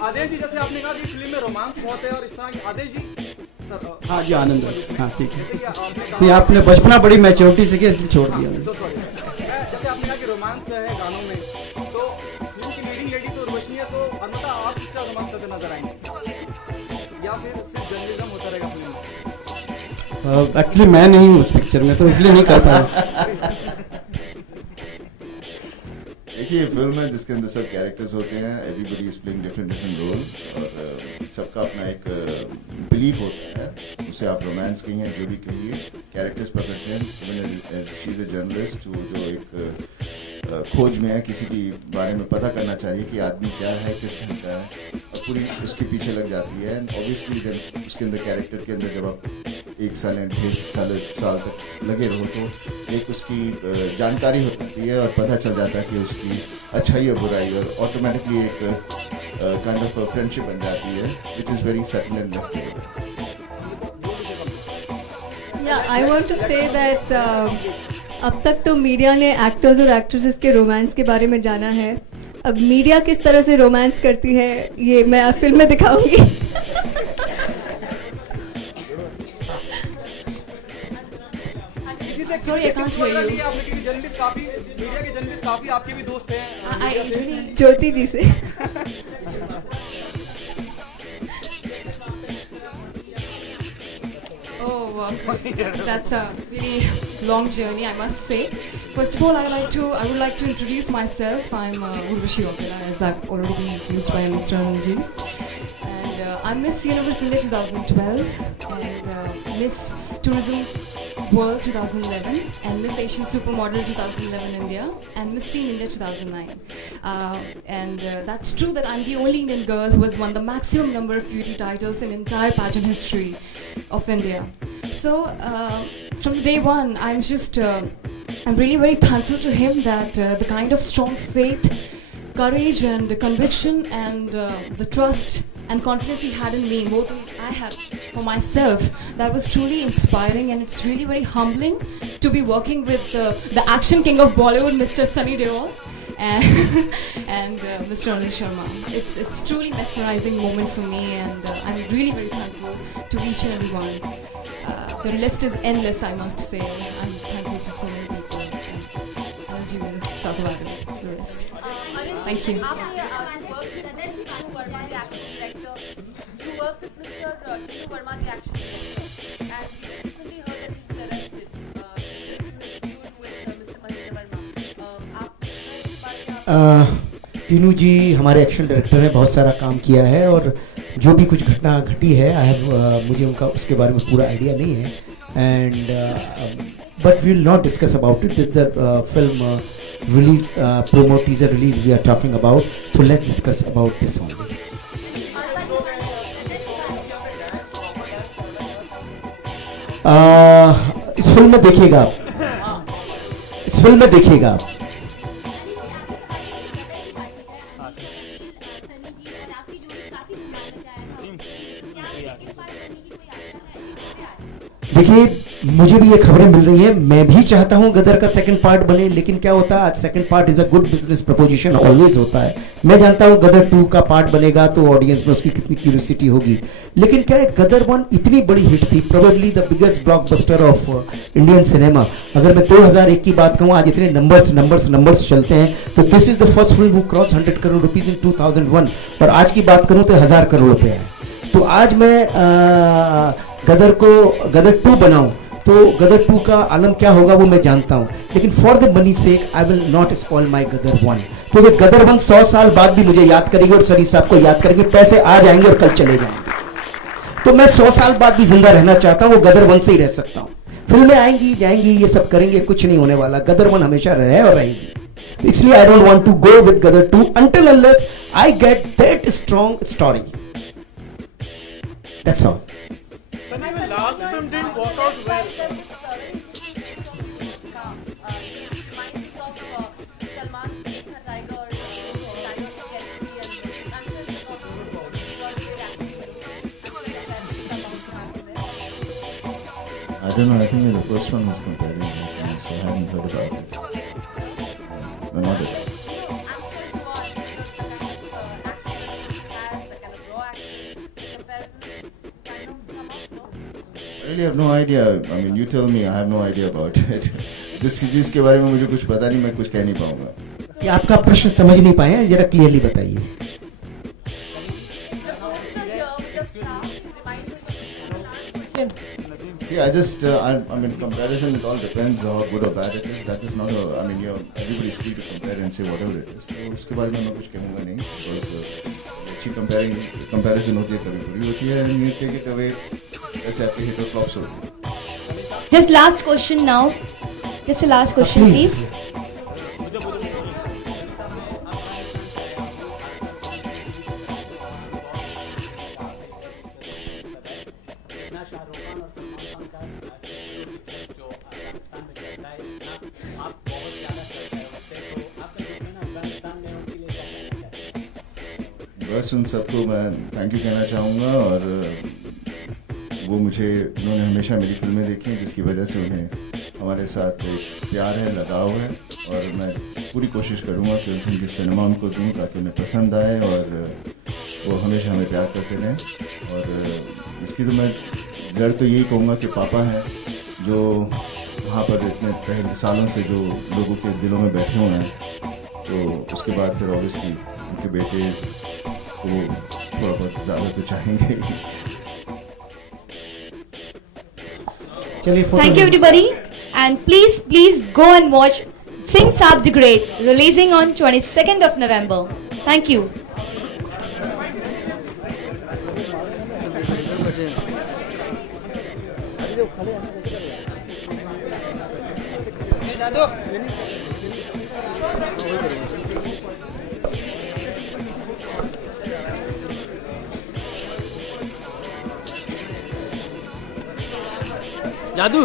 आदेश जी, जैसे आपने कहा कि फिल्म में रोमांस बहुत है, और इस तरह की आदेश जी हाँ जी आनंद, हाँ ठीक है। ये आपने बचपना बड़ी मैच्योरिटी से किया इसलिए छोड़ दिया। जैसे आपने कहा कि रोमांस है गानों में, तो फिल्म की लीडिंग लेडी तो रोशनी है, तो अन्यथा आप किस तरह रोमांस करते नजर आएंगे, या फिर सिर्फ जर्नलिज्म होता रहेगा फिल्म में? एक्चुअली मैं नहीं हूँ उस पिक्चर में, तो इसलिए नहीं कर पाया। देखिए फिल्म है जिसके अंदर सब कैरेक्टर्स होते हैं, everybody is playing different role, और सबका अपना एक बिलीफ होता है, उसे आप रोमांस कहिए जो भी कहिए, कैरेक्टर्स पकड़ते हैं। शी इज़ अ जर्नलिस्ट जो एक खोज में है, किसी के बारे में पता करना चाहिए कि आदमी क्या है, किस ढंग का है, और पूरी उसके पीछे लग जाती है। एंड ऑब्वियसली जब उसके अंदर कैरेक्टर के अंदर जब आप 1 साल या 1.5 साल तक लगे रहो तो एक उसकी जानकारी होती है और पता चल जाता है कि उसकी अच्छाई और बुराई, और ऑटोमेटिकली एक काइंड ऑफ फ्रेंडशिप बन जाती है, which is very subtle and left. या I want to say that अब तक तो मीडिया ने एक्टर्स और एक्ट्रेसेस के रोमांस के बारे में जाना है, अब मीडिया किस तरह से रोमांस करती है ये मैं फिल्म में दिखाऊंगी। Sorry, I can't hear you. आपने किसी जर्नलिस्ट काफी, मीडिया के जर्नलिस्ट काफी आपके भी दोस्त हैं। ज्योति जी से। Oh, that's a really long journey, I must say. First of all, I would like to introduce myself. I'm Urvashi Opera, as I've already been introduced by Mr. Ananji. And I'm Miss Universe India 2012 and Miss Tourism World 2011 and Miss Asian Supermodel 2011 India and Miss Teen India 2009. That's true that I'm the only Indian girl who has won the maximum number of beauty titles in entire pageant history of India. So from the day one, I'm really very thankful to him that the kind of strong faith, courage and conviction and the trust and confidence he had in me, more than I had for myself, that was truly inspiring, and it's really very humbling to be working with the action king of Bollywood, Mr. Sunny Deol, and Mr. Anil Sharma. It's truly mesmerizing moment for me, and I'm really very thankful to each and every one. The list is endless, I must say. I'm thankful to so many people, and Anil will talk about the rest. Thank you. You worked with Mr. Tinu Verma, the action director, and we recently heard that he's been arrested. With Mr. Mahendra Verma. Tinu जी हमारे action director हैं, बहुत सारा काम किया है, और जो भी कुछ घटना घटी है मुझे उनका उसके बारे में पूरा आइडिया नहीं है, and but we will not discuss about it. This the film release promo teaser release we are talking about, so let's discuss about this only. इस फिल्म में देखिएगा, इस फिल्म में देखिएगा. देखिए मुझे भी ये खबरें मिल रही है, मैं भी चाहता हूं गदर का सेकंड पार्ट बने, लेकिन क्या होता है आज second part is a good business preposition, always होता है. मैं जानता हूं गदर 2 का पार्ट बनेगा तो ऑडियंस में उसकी कितनी क्यूरियोसिटी होगी, लेकिन क्या है गदर 1 इतनी बड़ी हिट थी, probably the biggest blockbuster of Indian cinema. अगर मैं 2001 की बात कहूं, आज इतने नंबर्स चलते हैं, तो this is the first film who cross 100 crore rupees in 2001, और आज की बात करूं तो 1000 करोड़ रुपए है. तो आज मैं गदर 2 बनाऊं तो गदर 2 का आलम क्या होगा वो मैं जानता हूं, लेकिन for the money sake I will not spoil my Gadar 1, क्योंकि गदर 1 100 साल बाद भी मुझे याद करेगी और सरी साहब को याद करेंगे. पैसे आ जाएंगे और कल चले जाएंगे, तो मैं 100 साल बाद भी जिंदा रहना चाहता हूं, वो गदर 1 से ही रह सकता हूं. फिल्में आएंगी जाएंगी, ये सब करेंगे, कुछ नहीं होने वाला. गदर 1 हमेशा रहे और रहेगी, इसलिए I don't want to go with Gadar 2 until unless I get that strong story. That's all. Last film didn't work out well. I don't know, I think the first one was comparing, so I haven't heard about it. No, not it. I really have no idea. I mean, you tell me. I have no idea about it. जिसके बारे में मुझे कुछ पता नहीं, मैं कुछ कह नहीं पाऊंगा. ये आपका प्रश्न समझ नहीं पाए हैं, जरा क्लियरली बताइए. See, I mean, comparison, it all depends how good or bad it is. That is not I mean, everybody's free to compare and say whatever it is. तो उसके बारे में मैं कुछ कहूँगा नहीं, because अच्छी comparison होती है, कभी बुरी होती है, and you take it away. ऐसे आपके हिट और फ्लॉप्स होती है. Just last question now. Just a last question, please. बस उन सबको मैं थैंक यू कहना चाहूँगा, और वो उन्होंने हमेशा मेरी फिल्में देखी हैं, जिसकी वजह से उन्हें हमारे साथ एक प्यार है, लगाव है, और मैं पूरी कोशिश करूँगा कि उनकी सिनेमा उनको दूँ ताकि उन्हें पसंद आए और वो हमेशा हमें प्यार करते रहें. और इसकी तो मैं जड़ तो यही कहूँगा कि पापा हैं जो वहाँ पर इतने पहले सालों से जो लोगों के दिलों में बैठे हुए हैं, तो उसके बाद फिर ऑब्वियसली उनके बेटे को थोड़ा बहुत ज़्यादा तो चाहेंगे. Thank you everybody, and please go and watch Singh Saab the Great, releasing on 22nd of November. Thank you. जादू जादू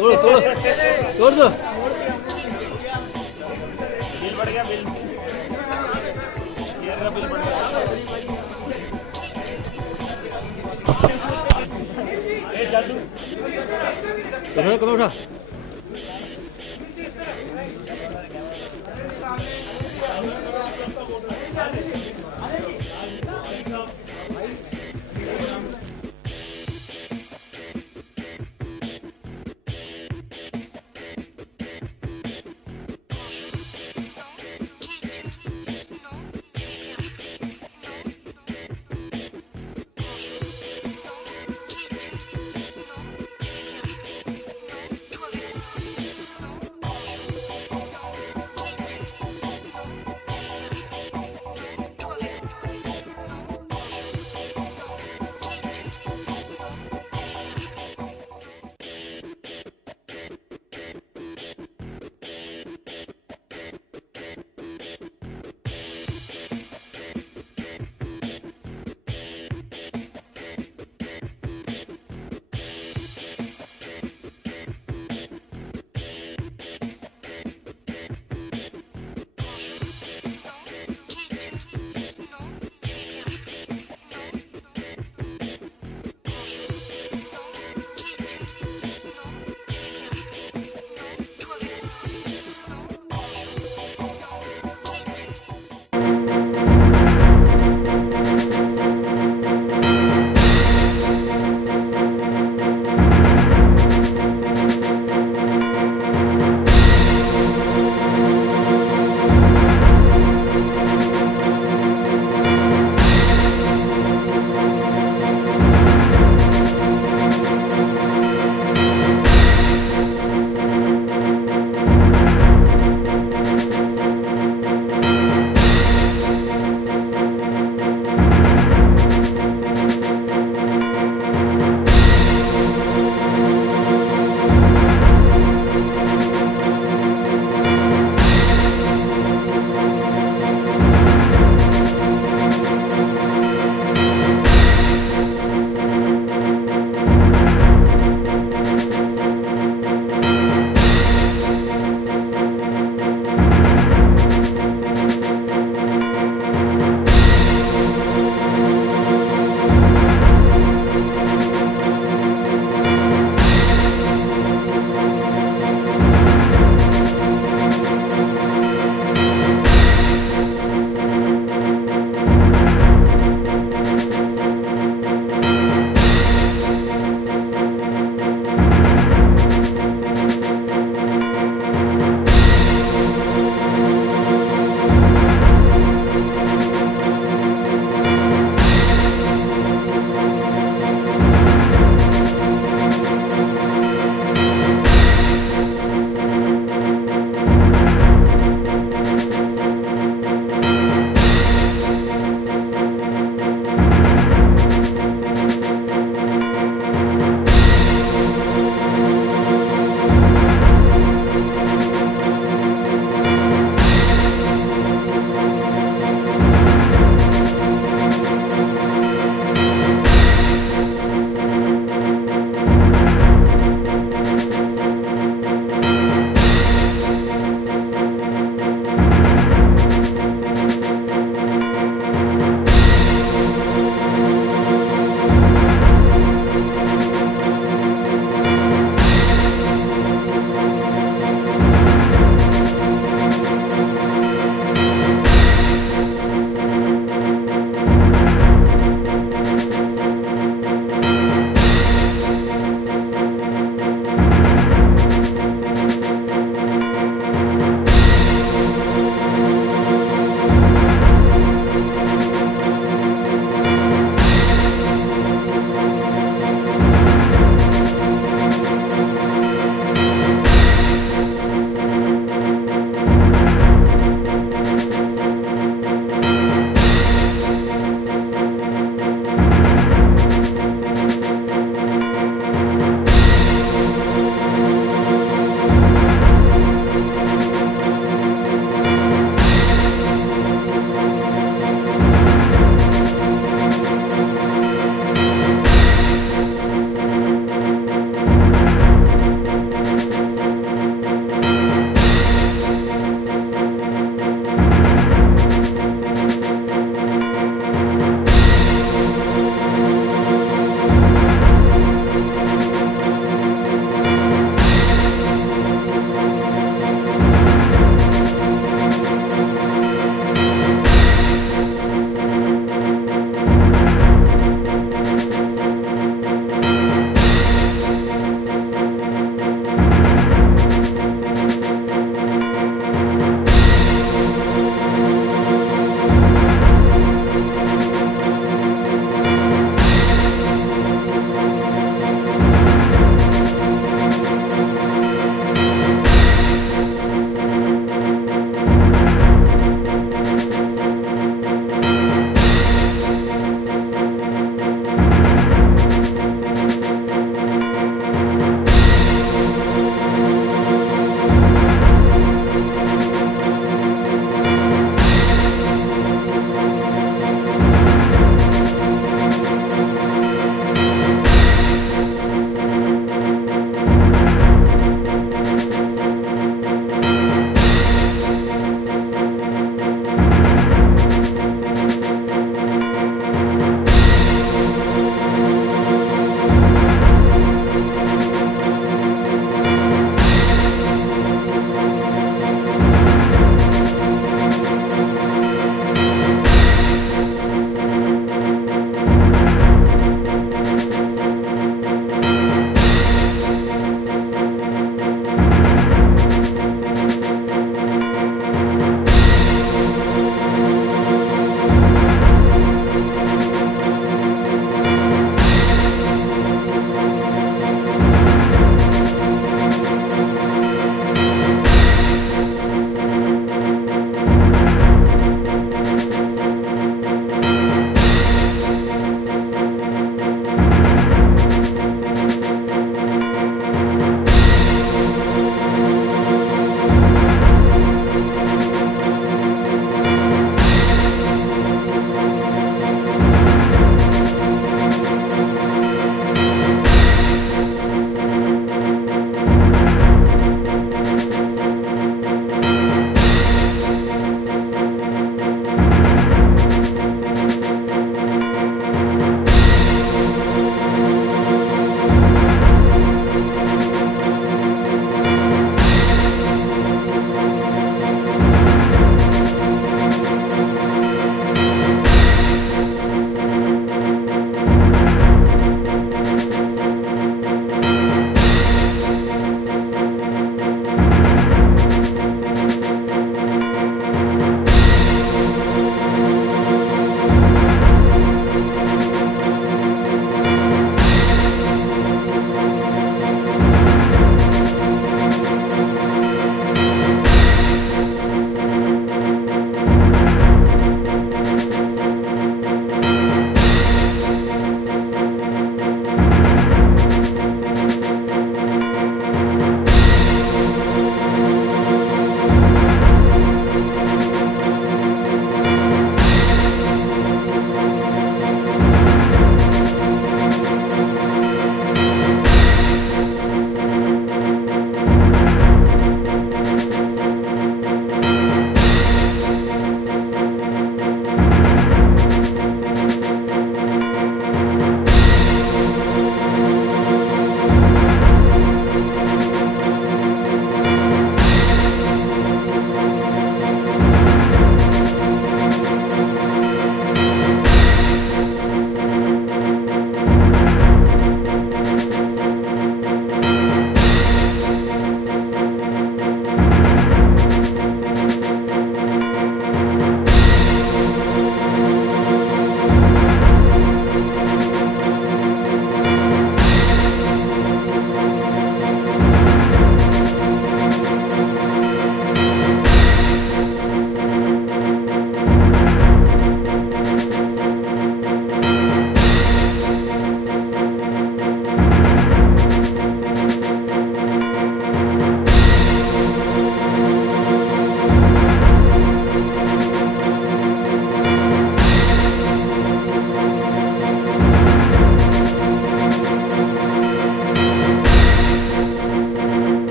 तोड़ दो बिल बढ़ गया बिल बिल बढ़ गया जादू करो उठा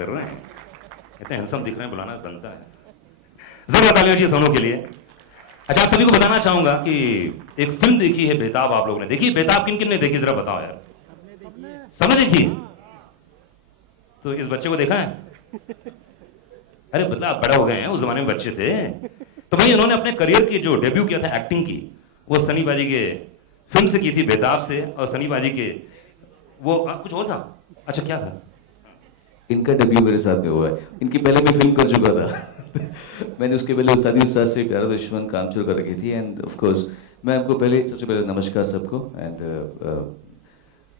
कर रहे हैं, इतने हैंडसम दिख रहे हैं, बुलाना बनता है। जरूर तालियां जी सोनू के लिए। अच्छा, आप सभी को बताना चाहूंगा कि एक फिल्म देखी है बेताब, आप लोगों ने देखी? बेताब किन किन ने देखी, जरा बताओ यार। सबने देखी? तो इस बच्चे को देखा है? अरे मतलब आप बड़ा हो गए हैं, उस जमाने में बच्चे थे। तो भाई उन्होंने अपने करियर की जो डेब्यू किया था एक्टिंग की, वो सनी बाजी के फिल्म से की थी, बेताब से। और सनी बाजी के वो कुछ और था, अच्छा क्या था? इनका डेब्यू मेरे साथ में हुआ है। इनकी पहले मैं फिल्म कर चुका था। मैंने उसके पहले उस्तादी उस्ताद से प्यारा दुश्मन काम शुरू कर रखी थी। एंड ऑफ कोर्स मैं आपको पहले, सबसे पहले नमस्कार सबको। एंड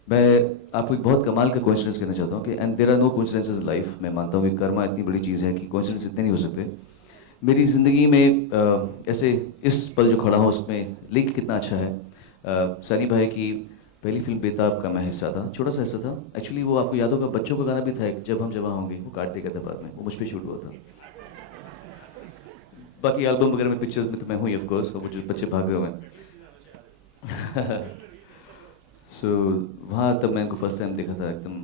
मैं आपको एक बहुत कमाल का कोइंसिडेंस कहना चाहता हूँ कि and there are no coincidences in life. मैं मानता हूँ कि कर्मा इतनी बड़ी चीज़ है कि कोइंसिडेंस इतने नहीं हो सकते। मेरी ज़िंदगी में ऐसे इस पल जो खड़ा हो उसमें लिंक कितना अच्छा है। सनी भाई की पहली फिल्म बेताब का मैं हिस्सा था, छोटा सा हिस्सा था एक्चुअली। वो आपको याद होगा, बच्चों का गाना भी था एक, जब हम जवां होंगे, वो काट दिया था बाद में, वो मुझ पर शूट हुआ था। बाकी एल्बम वगैरह में, पिक्चर्स में तो मैं हूँ ऑफ कोर्स, वो जो बच्चे भाग रहे हैं। सो वहाँ तब मैं इनको फर्स्ट टाइम देखा था, एकदम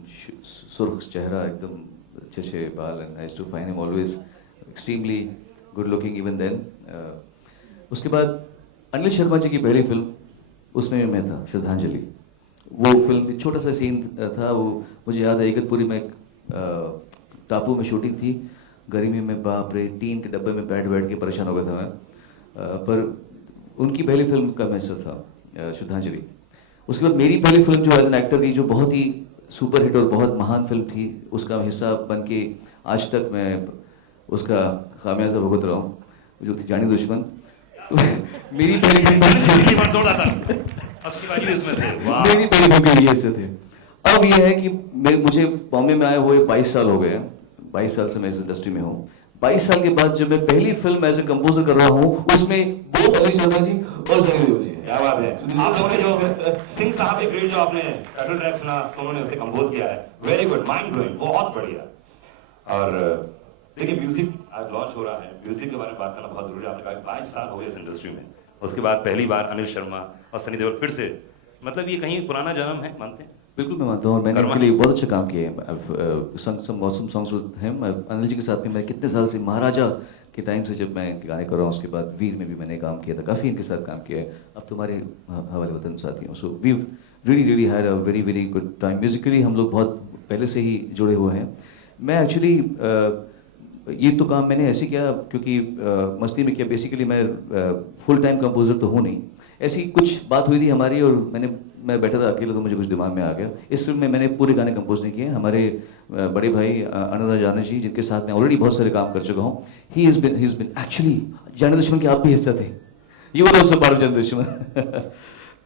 सुर्ख चेहरा, एकदम अच्छे अच्छे बाल। And I used to find him always extremely good looking even then. उसके बाद अनिल शर्मा जी की पहली फिल्म, उसमें मैं था, श्रद्धांजलि। वो फिल्म एक छोटा सा सीन था, वो मुझे याद है, इगतपुरी में एक टापू में शूटिंग थी, गर्मी में, बाप रे, टीन के डब्बे में बैठ के परेशान हो गया था मैं। पर उनकी पहली फिल्म का मैं हिस्सा था, श्रद्धांजलि। उसके बाद मेरी पहली फिल्म जो एज एन एक्टर की, जो बहुत ही सुपर हिट और बहुत महान फिल्म थी, उसका हिस्सा बन के आज तक मैं उसका खामियाजा भुगत रहा हूँ, जो थी जानी दुश्मन। तो मेरी पहली फिल्म मेरी पहली फिल्म ये हिस्से थे। अब ये है कि मुझे बॉम्बे में आए हुए 22 साल हो गए हैं। 22 साल से मैं इस इंडस्ट्री में हूँ। 22 साल के बाद जब मैं पहली फिल्म एज ए कंपोजर कर रहा हूँ, उसमें बोथ अनिल शर्मा जी और सनी देओल जी। क्या बात है। आप लोगों ने जो सिंह साहब के ग्रेड जो आपने टाइटल ट्रैक सुना, सोनू ने उसे कंपोज किया है, वेरी गुड, माइंड ब्लोइंग, बहुत बढ़िया। और देखिए म्यूजिक आज लॉन्च हो रहा है, म्यूजिक के बारे में बात करना बहुत जरूरी है। आपने कहा 22 साल हो गए इस इंडस्ट्री में, उसके बाद पहली बार अनिल शर्मा और सनी देओल फिर से, मतलब ये कहीं पुराना जन्म है, मानते हैं? बिल्कुल मैं मानता हूँ, और मैंने उनके लिए बहुत अच्छा काम किया है। सम मौसम सॉन्ग्स हैं अनिल जी के साथ में। मैं कितने साल से, महाराजा के टाइम से जब मैं गाने कर रहा हूँ, उसके बाद वीर में भी मैंने काम किया था, काफ़ी इनके साथ काम किया है। अब तुम्हारे हवाले वतन साथी हूँ। So we really had a very good time. Musically हम लोग बहुत पहले से ही जुड़े हुए हैं। मैं एक्चुअली ये तो काम मैंने ऐसे किया क्योंकि मस्ती में किया। बेसिकली मैं फुल टाइम कंपोजर तो हूँ नहीं, ऐसी कुछ बात हुई थी हमारी, और मैं बैठा था अकेला, तो मुझे कुछ दिमाग में आ गया। इस फिल्म में मैंने पूरे गाने कंपोज नहीं किए। हमारे बड़े भाई अनुराग जानी जी, जिनके साथ मैं ऑलरेडी बहुत सारे काम कर चुका हूँ, ही इज बिन एक्चुअली, जानी दुश्मन के आप भी हिस्सा थे, you were also part of Jaani Dushman.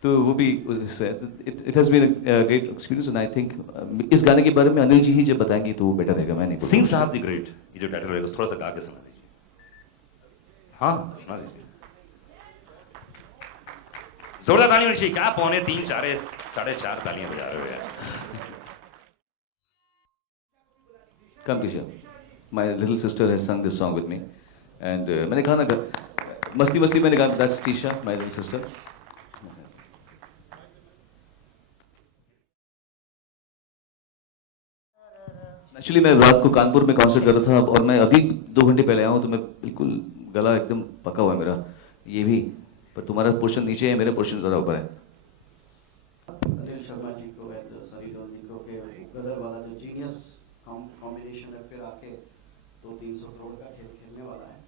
तो वो भी it has been a great experience. And I think इस गाने के बारे में अनिल जी ही जब बताएंगे तो वो बेटर रहेगा। मैं नहीं, सिंह साहब द ग्रेट, ये जो टाइटल रहेगा थोड़ा सा गा के सुना दीजिए। हाँ सुना दीजिए, जोरदार ताली होनी चाहिए। क्या 3, 4, 4.5 तालियां बजा रहे हो यार। कम कीजिए। माय लिटिल सिस्टर हैज संग this song with me. And मैंने कहा ना, मस्ती मैंने कहा, that's Trisha, my little sister. Actually मैं रात को कानपुर में कॉन्सर्ट कर रहा था, और मैं अभी 2 घंटे पहले आया हूँ, तो मैं बिल्कुल गला एकदम पका हुआ है मेरा, ये भी। पर तुम्हारा पोर्शन नीचे है, मेरा पोर्शन ज़रा ऊपर है। अनिल शर्मा जी को, सनी देओल जी को, गदर वाला जो जीनियस कॉम्बिनेशन है, फिर आके 200-300 करोड़ का खेल खेलने वाला है।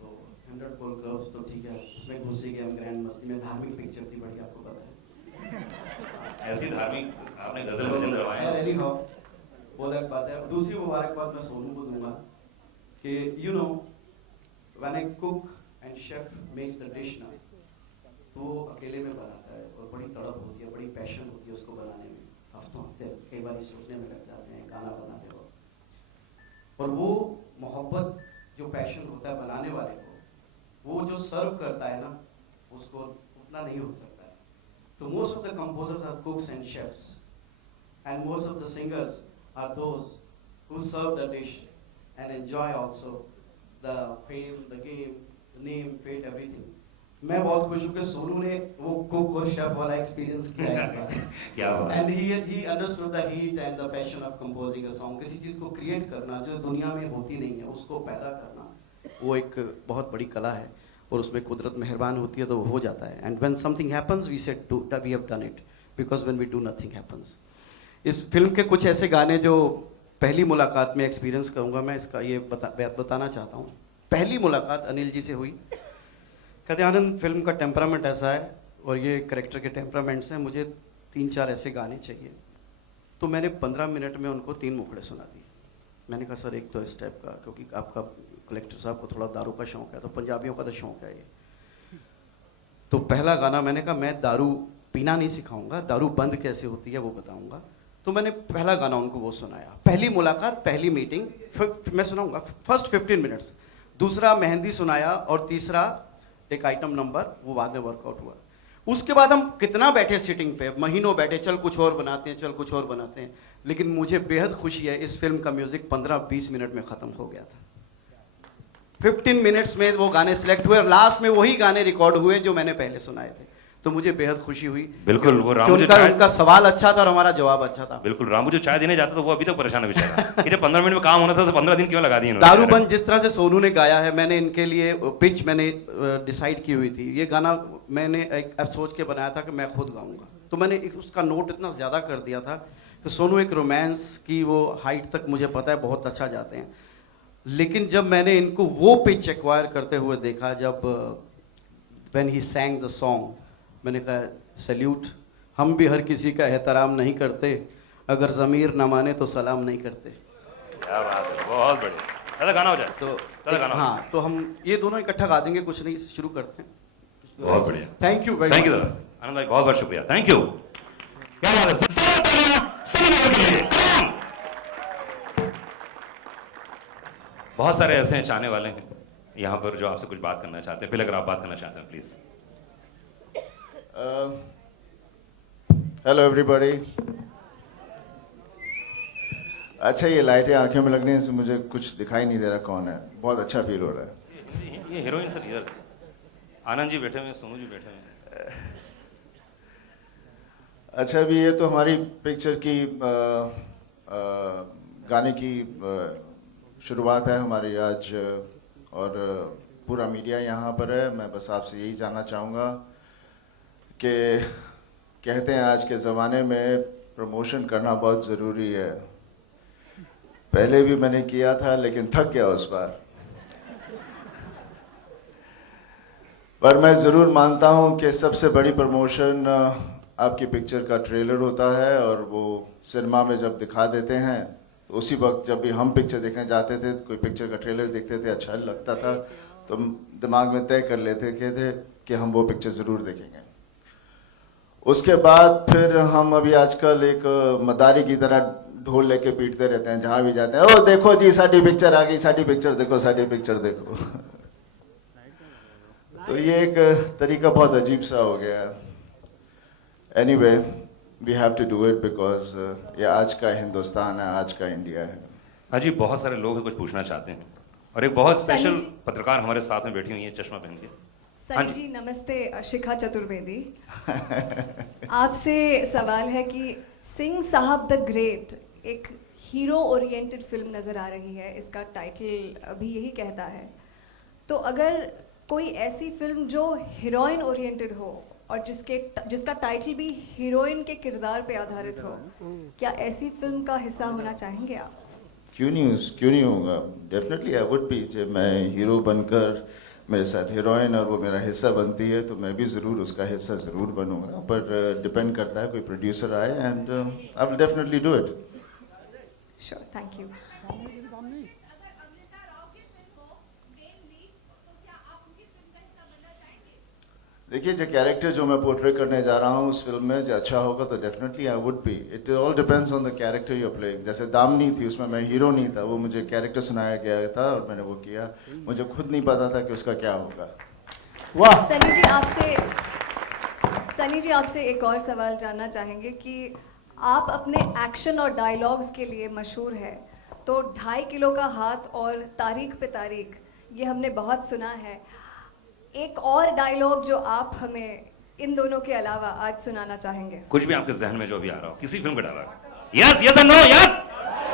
तो 100 गोल क्लब्स तो ठीक है, उसमें घुस ही गए हम ग्रैंड मस्ती में। धार्मिक पिक्चर थी बड़ी, आपको पता है। ऐसी धार्मिक आपने गजल भजन करवाया है। वो अलग बात है। दूसरी मुबारकबाद मैं सोनू को दूंगा कि you know when A cook and chef makes the dish ना, तो वो अकेले में बनाता है और बड़ी तड़प होती है, बड़ी पैशन होती है उसको बनाने में। हफ्ते कई बार सोचने में लग जाते हैं गाना बनाते वक्त। और वो मोहब्बत, जो पैशन होता है बनाने वाले को, वो जो सर्व करता है ना, उसको उतना नहीं हो सकता है। तो most of the composers are cooks and chefs, and most of the singers are those who serve the dish and enjoy also the fame, the game, the name, fate, everything. मैं बहुत खुश हूँ कि सोनू ने वो कुक और chef वाला experience किया है इस बार। क्या बात है। And he understood the heat and the passion of composing a song. किसी चीज को क्रिएट करना जो दुनिया में होती नहीं है उसको पैदा करना, वो एक बहुत बड़ी कला है और उसमें कुदरत मेहरबान होती है तो वो हो जाता है। And when something happens we said we have done it, because when we do nothing happens. इस फिल्म के कुछ ऐसे गाने जो पहली मुलाकात में एक्सपीरियंस करूंगा, मैं इसका ये बताना चाहता हूँ। पहली मुलाकात अनिल जी से हुई, कहते आनंद फिल्म का टेम्परामेंट ऐसा है और ये करेक्टर के टेम्परामेंट से मुझे 3-4 ऐसे गाने चाहिए। तो मैंने 15 मिनट में उनको 3 मुखड़े सुना दिए। मैंने कहा सर एक तो इस टाइप का, क्योंकि आपका कलेक्टर साहब को थोड़ा दारू का शौक है, तो पंजाबियों का तो शौक है ये। तो पहला गाना मैंने कहा मैं दारू पीना नहीं सिखाऊंगा, दारू बंद कैसे होती है वो बताऊंगा। तो मैंने पहला गाना उनको वो सुनाया। पहली मुलाकात, पहली मीटिंग मैं सुनाऊंगा फर्स्ट 15 मिनट्स। दूसरा मेहंदी सुनाया और तीसरा एक आइटम नंबर, वो बाद में वर्कआउट हुआ। उसके बाद हम कितना बैठे सिटिंग पे, महीनों बैठे, चल कुछ और बनाते हैं, चल कुछ और बनाते हैं। लेकिन मुझे बेहद खुशी है इस फिल्म का म्यूजिक 15-20 मिनट में खत्म हो गया था। 15 मिनट्स में वो गाने सिलेक्ट हुए और लास्ट में वही गाने रिकॉर्ड हुए जो मैंने पहले सुनाए थे। तो मुझे बेहद खुशी हुई। बिल्कुल, वो रामू जो उनका सवाल अच्छा था और हमारा जवाब अच्छा था। बिल्कुल, रामू जो चाय देने जाता था वो अभी तक परेशान है बेचारा कि जब 15 मिनट में काम होना था तो 15 दिन क्यों लगा दिए दारू बंद जिस तरह से सोनू ने गाया है, मैंने इनके लिए पिच मैंने डिसाइड की हुई थी। ये गाना मैंने एक सोच के बनाया था कि मैं खुद गाऊंगा, तो मैंने उसका नोट इतना ज़्यादा कर दिया था कि सोनू एक रोमांस की वो हाइट तक मुझे पता है बहुत अच्छा जाते हैं। लेकिन जब मैंने इनको वो पिच एक्वायर करते हुए देखा, जब when he sang the song, मैंने कहा सैल्यूट, हम भी हर किसी का एहतराम नहीं करते, अगर ज़मीर न माने तो सलाम नहीं करते। क्या बात है, बहुत बढ़िया। दादा गाना हो जाए तो दादा गाना। हाँ, तो हम ये दोनों इकट्ठा गा देंगे, कुछ नहीं, शुरू करते हैं। बहुत बढ़िया, thank you very much. Thank you दादा, आनंद भाई बहुत बहुत शुक्रिया, थैंक यू। क्या बात है, बहुत सारे ऐसे चाहने वाले हैं यहाँ पर जो आपसे कुछ बात करना चाहते हैं। पहले अगर आप बात करना चाहते हैं प्लीज। Hello everybody. अच्छा, ये लाइटें आंखें में लगने से मुझे कुछ दिखाई नहीं दे रहा कौन है। बहुत अच्छा फील हो रहा है। ये हीरोइन सर इधर, आनंद जी बैठे हुए हैं, सोनू जी बैठे हुए हैं। अच्छा, अभी ये तो हमारी पिक्चर की गाने की शुरुआत है हमारी आज, और पूरा मीडिया यहाँ पर है। मैं बस आपसे यही जानना चाहूँगा कि कहते हैं आज के ज़माने में प्रमोशन करना बहुत ज़रूरी है। पहले भी मैंने किया था लेकिन थक गया उस बार। पर मैं ज़रूर मानता हूँ कि सबसे बड़ी प्रमोशन आपकी पिक्चर का ट्रेलर होता है, और वो सिनेमा में जब दिखा देते हैं तो उसी वक्त जब भी हम पिक्चर देखने जाते थे, कोई पिक्चर का ट्रेलर देखते थे, अच्छा लगता था तो दिमाग में तय कर लेते थे कि हम वो पिक्चर ज़रूर देखेंगे। उसके बाद फिर हम अभी आजकल एक मदारी की तरह ढोल लेके पीटते रहते हैं जहाँ भी जाते हैं, ओ देखो जी साडी पिक्चर आ गई, साडी पिक्चर देखो, साडी पिक्चर देखो। तो ये एक तरीका बहुत अजीब सा हो गया है। Anyway, we have to do it because ये आज का हिंदुस्तान है, आज का इंडिया है। हाँ जी, बहुत सारे लोग हैं कुछ पूछना चाहते हैं, और एक बहुत स्पेशल पत्रकार हमारे साथ में बैठी हुई है चश्मा पहन के। सनी जी नमस्ते, शिखा चतुर्वेदी। आपसे सवाल है कि सिंह साहब द ग्रेट एक हीरो ओरिएंटेड फिल्म नज़र आ रही है, इसका टाइटल भी यही कहता है। तो अगर कोई ऐसी फिल्म जो हीरोइन ओरिएंटेड हो और जिसका टाइटल भी हीरोइन के किरदार पे आधारित हो, क्या ऐसी फिल्म का हिस्सा होना चाहेंगे आप? क्यों नहीं होगा, डेफिनेटली आई वुड बी। जब मैं हीरो बनकर मेरे साथ हीरोइन और वो मेरा हिस्सा बनती है तो मैं भी ज़रूर उसका हिस्सा ज़रूर बनूंगा, पर डिपेंड करता है कोई प्रोड्यूसर आए, and I will definitely do it. Sure, thank you. देखिए, जो कैरेक्टर जो मैं पोर्ट्रे करने जा रहा हूँ उस फिल्म में जो अच्छा होगा तो definitely I would be. It all depends on the character you playing. जैसे दामनी थी, उसमें मैं हीरो नहीं था, वो मुझे कैरेक्टर सुनाया गया था और मैंने वो किया। मुझे खुद नहीं पता था कि उसका क्या होगा। वाह। सनी जी आपसे एक और सवाल जानना चाहेंगे कि आप अपने एक्शन और डायलॉग्स के लिए मशहूर है, तो 2.5 किलो का हाथ और तारीख पे तारीख, ये हमने बहुत सुना है। एक और डायलॉग जो आप हमें इन दोनों के अलावा आज सुनाना चाहेंगे? कुछ भी आपके जहन में जो भी आ रहा हो, किसी फिल्म का dialogue. Yes yes no yes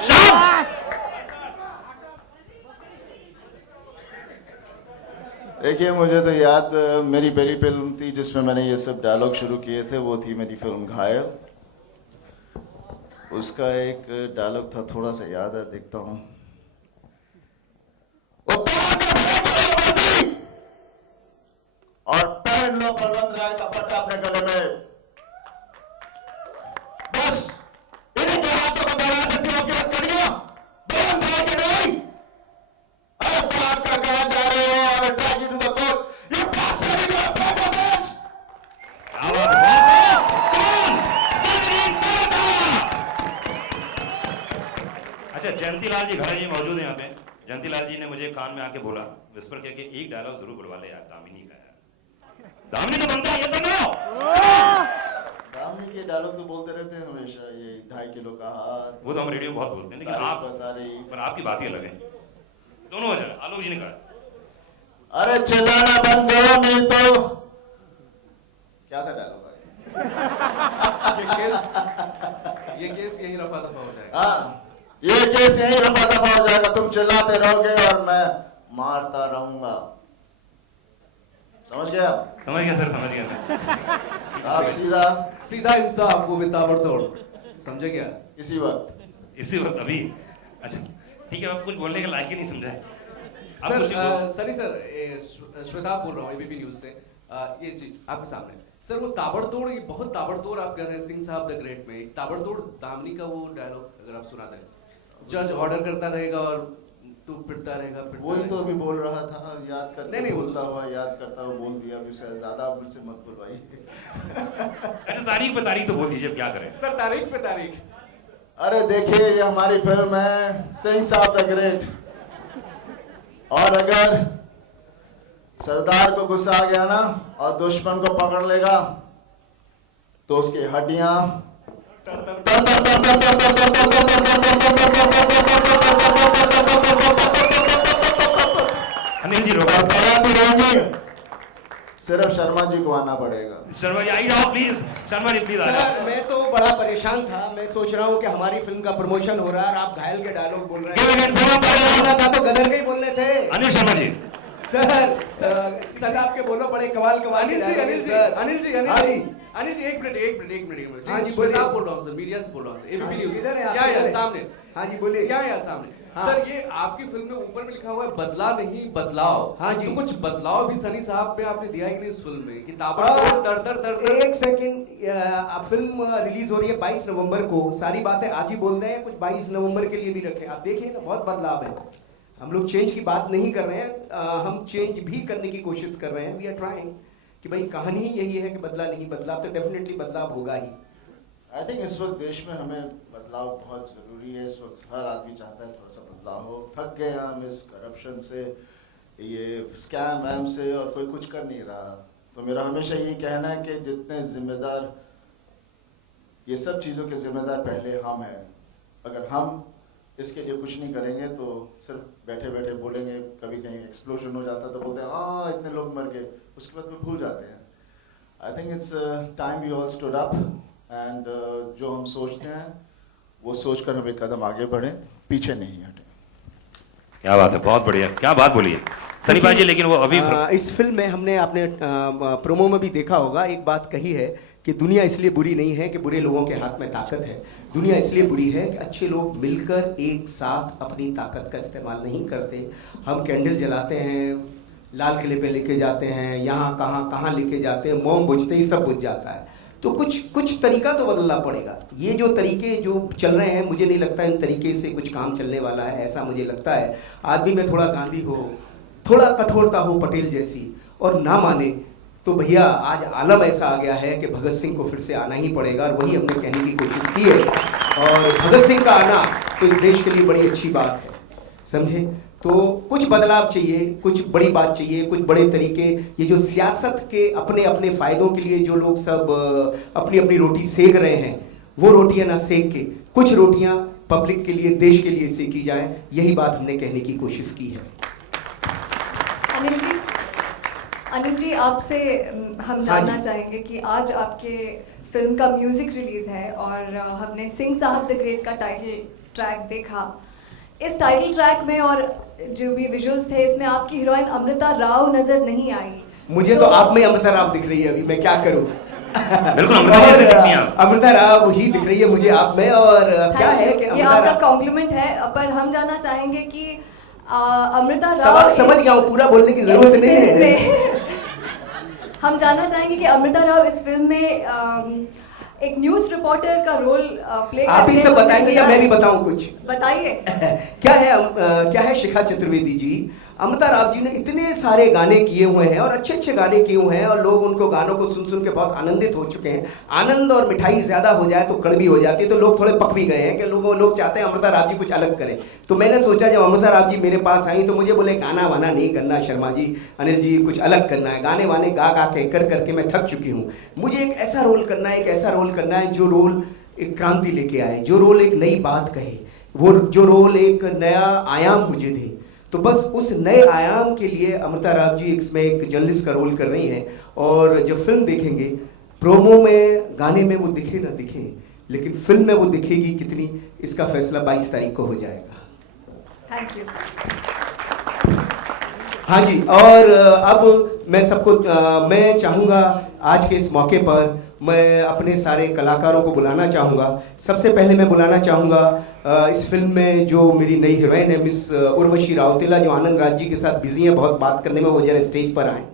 शाबाश। देखिए, मुझे तो याद मेरी पहली फिल्म थी जिसमें मैंने ये सब डायलॉग शुरू किए थे, वो थी मेरी फिल्म घायल। उसका एक डायलॉग था, थोड़ा सा याद है, देखता हूँ। और पहन लो बलवंत राय का पट्टा अपने गले में, बस इन्हीं के हाथों को बना सकती हो क्या कड़ियां, बलवंत राय के नहीं। अरे बात का कहा जा रहे हो और try to the court, you pass कर दिया पेपर दिस। अच्छा, जयंतीलाल जी घड़ा जी मौजूद है यहाँ पे। जयंतीलाल जी ने मुझे कान में आके बोला, विस्पर कह के, एक डायलॉग जरूर बुलवा ले यार दामिनी का। दामिनी तो बनता है, ये सुनो। दामिनी के डायलॉग तो बोलते रहते हैं हमेशा, ये 2.5 किलो का हाथ, वो तो हम रेडियो बहुत बोलते हैं, लेकिन आप बता रही, पर आपकी बात ही अलग है। दोनों हो जाए। आलोक जी ने कहा, अरे चिल्लाना बंद करो नहीं तो। क्या था डायलॉग? ये केस यही रफा दफा हो जाएगा। हाँ, ये केस यही रफा दफा हो जाएगा, तुम चिल्लाते रहोगे और मैं मारता रहूंगा। समझ गया? समझ गया सर, समझ गया सर। आप सीधा इंसाफ, वो भी ताबड़तोड़, समझे क्या? इसी वक्त अभी। अच्छा ठीक है, आप कुछ बोलने के लायक ही नहीं समझे सर। सनी सर, श्वेता बोल रहा हूँ एबीपी न्यूज से। ये जी आपके सामने सर, वो ताबड़तोड़, ये बहुत ताबड़तोड़ आप कर रहे हैं सिंह साहब द ग्रेट में। ताबड़तोड़ दामिनी का वो डायलॉग अगर आप सुना दें, जज ऑर्डर करता रहेगा और तू पिटता रहेगा। वही तो अभी बोल रहा था, याद करता नहीं, बोलता हुआ याद करता हुआ बोल दिया, अभी से ज्यादा आप मुझसे मत बुलवाइए। अच्छा, तारीख पे तारीख तो बोल दीजिए, अब क्या करें सर? तारीख पे तारीख। अरे देखिए, ये हमारी फिल्म है सिंह साहब द ग्रेट, और अगर सरदार को गुस्सा आ गया ना और दुश्मन को पकड़ लेगा तो उसकी हड्डियां अनिल जी सिर्फ शर्मा जी को आना पड़ेगा। शर्मा जी आई जाओ प्लीज, शर्मा जी प्लीज आ जाओ। सर, मैं तो बड़ा परेशान था, मैं सोच रहा हूँ कि हमारी फिल्म का प्रमोशन हो रहा है और आप घायल के डायलॉग बोल रहे हैं। था तो गदर के ही बोलने थे। अनिल शर्मा जी सर आपके बोलो, बड़े कमाल अनिल जी, एक मिनट। हाँ जी, बोलिए। आप बोल रहा हूँ सर, मीडिया से बोल रहा हूँ सर, एबीपी न्यूज। इधर है, क्या यार सामने? हाँ जी बोलिए। क्या यार सामने? हाँ। सर, ये आपकी फिल्म में ऊपर में लिखा हुआ है बदला नहीं बदलाव। हाँ जी। तो कुछ बदलाव भी सनी साहब पे आपने दिया है कि नहीं इस फिल्म में? कि ताबड़तोड़ दर एक सेकंड, फिल्म रिलीज हो रही है 22 नवंबर को। सारी बातें आज ही बोल रहे हैं, कुछ 22 नवंबर के लिए भी रखें। आप देखिए ना, बहुत बदलाव है। हम लोग चेंज की बात नहीं कर रहे हैं, हम चेंज भी करने की कोशिश कर रहे हैं। वी आर ट्राइंग कि भाई कहानी ही यही है कि बदला नहीं बदलाव, तो डेफिनेटली बदलाव होगा ही। आई थिंक इस वक्त देश में हमें बदलाव बहुत जरूरी है। इस वक्त हर आदमी चाहता है थोड़ा सा बदलाव हो। थक गए हम इस करप्शन से, ये स्कैम वैम से, और कोई कुछ कर नहीं रहा। तो मेरा हमेशा यही कहना है कि जितने जिम्मेदार, ये सब चीज़ों के जिम्मेदार पहले हम हैं। अगर हम इसके लिए कुछ नहीं करेंगे तो सिर्फ बैठे बैठे बोलेंगे, कभी कहीं एक्सप्लोजन हो जाता तो बोलते हैं हाँ इतने लोग मर गए, उसके बाद वो भूल जाते हैं। I think it's time we all stood up and जो हम सोचते हैं वो सोचकर हम एक कदम आगे बढ़े, पीछे नहीं हटे। क्या बात है, बहुत बढ़िया, क्या बात बोली है सनी भाई जी। लेकिन वो अभी इस फिल्म में हमने आपने प्रोमो में भी देखा होगा, एक बात कही है कि दुनिया इसलिए बुरी नहीं है कि बुरे लोगों के हाथ में ताकत है। दुनिया इसलिए बुरी है कि अच्छे लोग मिलकर एक साथ अपनी ताकत का इस्तेमाल नहीं करते। हम कैंडल जलाते हैं, लाल किले पे लेके जाते हैं, यहाँ कहाँ लेके जाते हैं, मोम बुझते ही सब बुझ जाता है। तो कुछ तरीका तो बदलना पड़ेगा। ये जो तरीके जो चल रहे हैं, मुझे नहीं लगता इन तरीके से कुछ काम चलने वाला है, ऐसा मुझे लगता है। आदमी में थोड़ा गांधी हो, थोड़ा कठोरता हो पटेल जैसी, और ना माने तो भैया आज आलम ऐसा आ गया है कि भगत सिंह को फिर से आना ही पड़ेगा, और वही हमने कहने की कोशिश की है। और भगत सिंह का आना तो इस देश के लिए बड़ी अच्छी बात है, समझे? तो कुछ बदलाव चाहिए, कुछ बड़ी बात चाहिए, कुछ बड़े तरीके। ये जो सियासत के अपने अपने फ़ायदों के लिए जो लोग सब अपनी अपनी रोटी सेक रहे हैं, वो रोटियां ना सेक के कुछ रोटियां पब्लिक के लिए, देश के लिए सेकी जाएं, यही बात हमने कहने की कोशिश की है। अनिल जी, अनिल जी आपसे हम हाँ जानना जी। चाहेंगे कि आज आपके फिल्म का म्यूजिक रिलीज है और हमने सिंह साहब द ग्रेट का टाइटल ट्रैक देखा। इस टाइटल ट्रैक में और जो भी विजुअल्स थे इसमें आपकी हीरोइन अमृता राव नजर नहीं आई। मुझे तो आप में अमृता राव दिख रही है, अभी मैं क्या करूं। बिल्कुल अमृता जी से दिखती हैं आप। अमृता राव ही दिख रही है मुझे आप में। और क्या है कि ये अमृता आपका राव, कॉम्प्लीमेंट है, पर हम जानना चाहेंगे कि अमृता राव सवाल समझ गया हूं, पूरा बोलने की जरूरत नहीं है। हम जानना चाहेंगे कि अमृता राव इस फिल्म में एक न्यूज़ रिपोर्टर का रोल प्ले आप ही सब बताएंगे या मैं भी बताऊं कुछ? बताइए। क्या है शिखा चतुर्वेदी जी, अमृता राव जी ने इतने सारे गाने किए हुए हैं और अच्छे अच्छे गाने किए हुए हैं और लोग उनको गानों को सुन सुन के बहुत आनंदित हो चुके हैं। आनंद और मिठाई ज्यादा हो जाए तो कड़वी हो जाती है, तो लोग थोड़े पक भी गए हैं कि लोग चाहते हैं अमृता राव जी कुछ अलग करें। तो मैंने सोचा जब अमृता राव जी मेरे पास आई तो मुझे बोले गाना वाना नहीं करना शर्मा जी, अनिल जी कुछ अलग करना है, गाने वाने गा गा के कर करके मैं थक चुकी हूँ। मुझे एक ऐसा रोल करना है, एक ऐसा रोल करना है जो रोल एक क्रांति लेके आए, जो रोल एक नई बात कहे, वो जो रोल एक नया आयाम मुझे दे। तो बस उस नए आयाम के लिए अमृता राव जी इसमें एक जर्नलिस्ट का रोल कर रही हैं। और जब फिल्म देखेंगे, प्रोमो में गाने में वो दिखे ना दिखे, लेकिन फिल्म में वो दिखेगी कितनी, इसका फैसला 22 तारीख को हो जाएगा। Thank you. हाँ जी, और अब मैं सबको मैं चाहूँगा आज के इस मौके पर मैं अपने सारे कलाकारों को बुलाना चाहूँगा। सबसे पहले मैं बुलाना चाहूँगा इस फिल्म में जो मेरी नई हीरोइन है मिस उर्वशी राउतेला, जो आनंद राज जी के साथ बिजी हैं बहुत बात करने में, वो जरा स्टेज पर आए।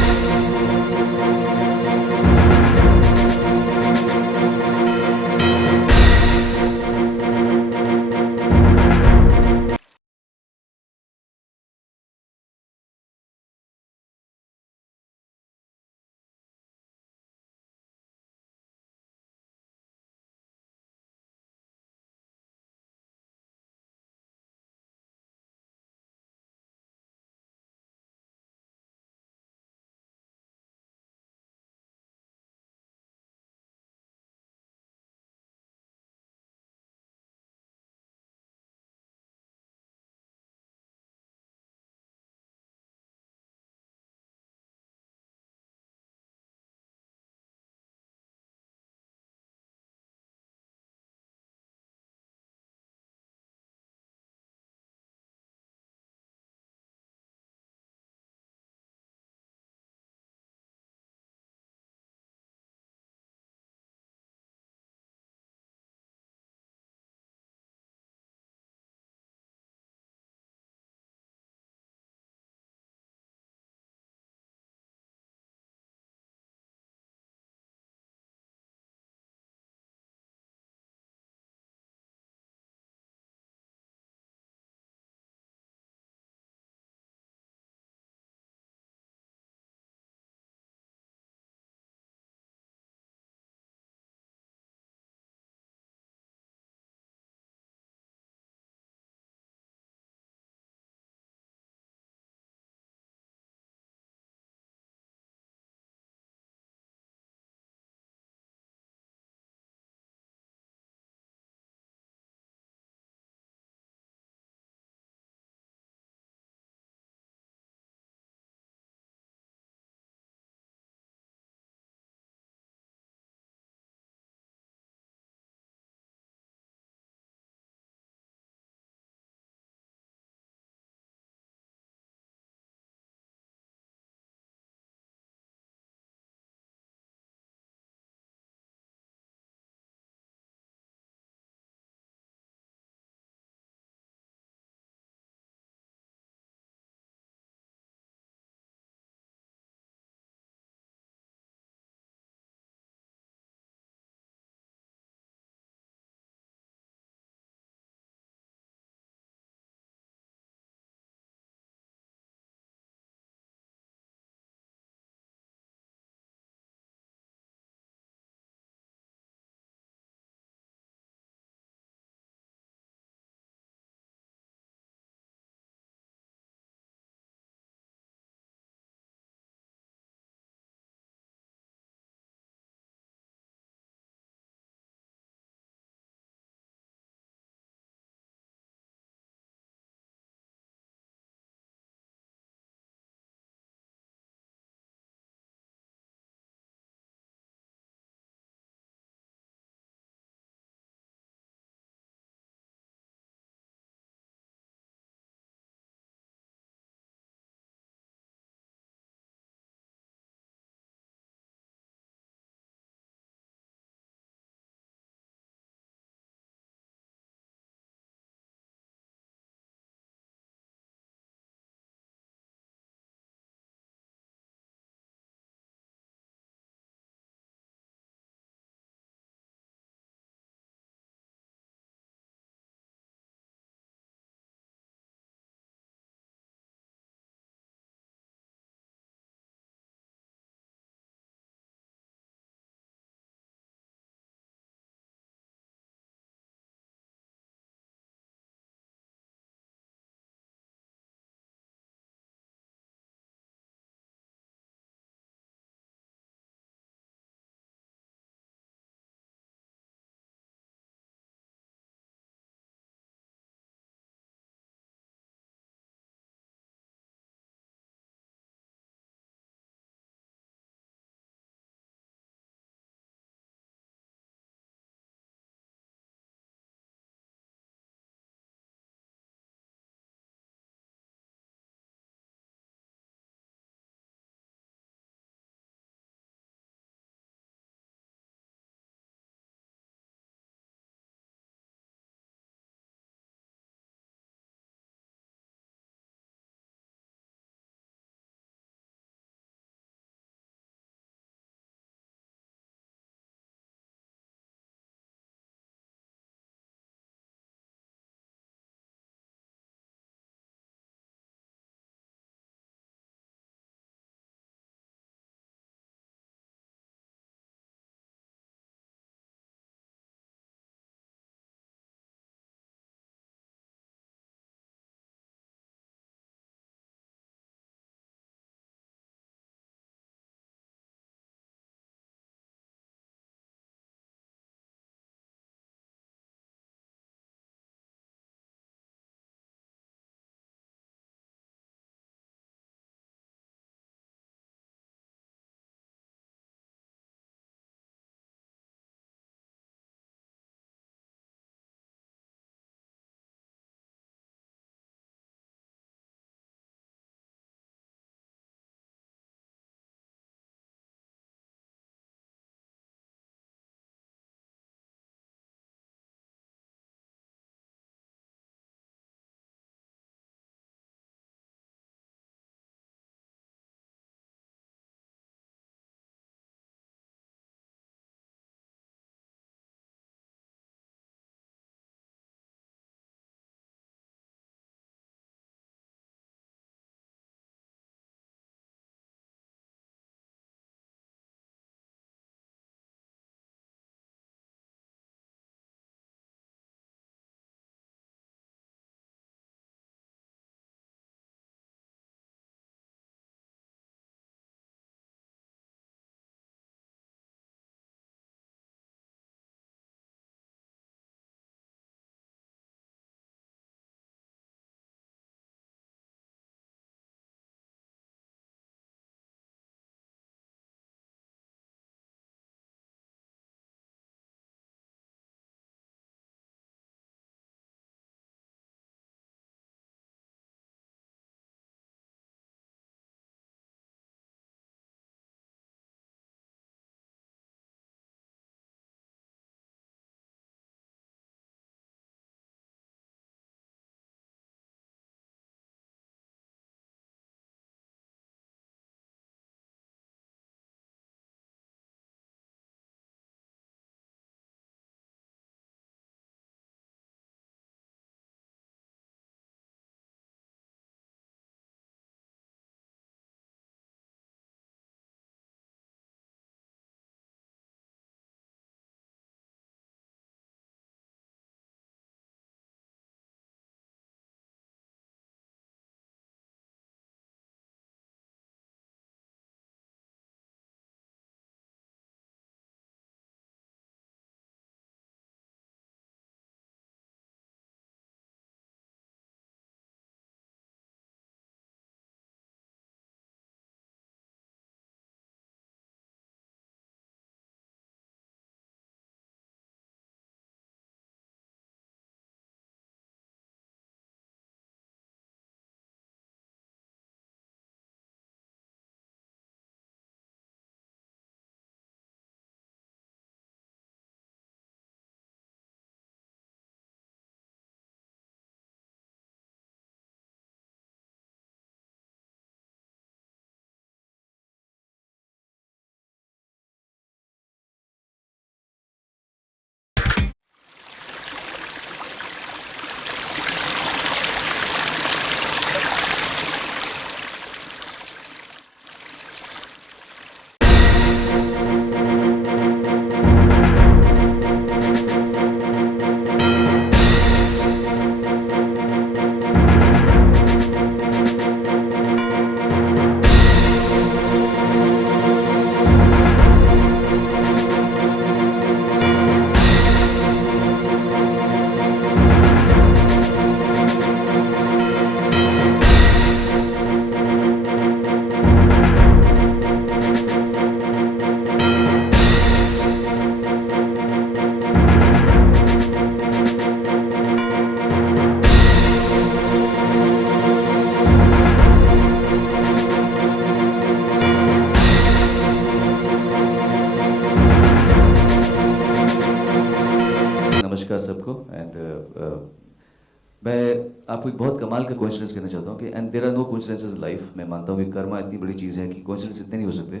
मैं आपको एक बहुत कमाल का कोइंसिडेंस कहना चाहता हूँ कि and there are no coincidences in life. मैं मानता हूँ कि कर्मा इतनी बड़ी चीज़ है कि कोइंसिडेंस इतने नहीं हो सकते।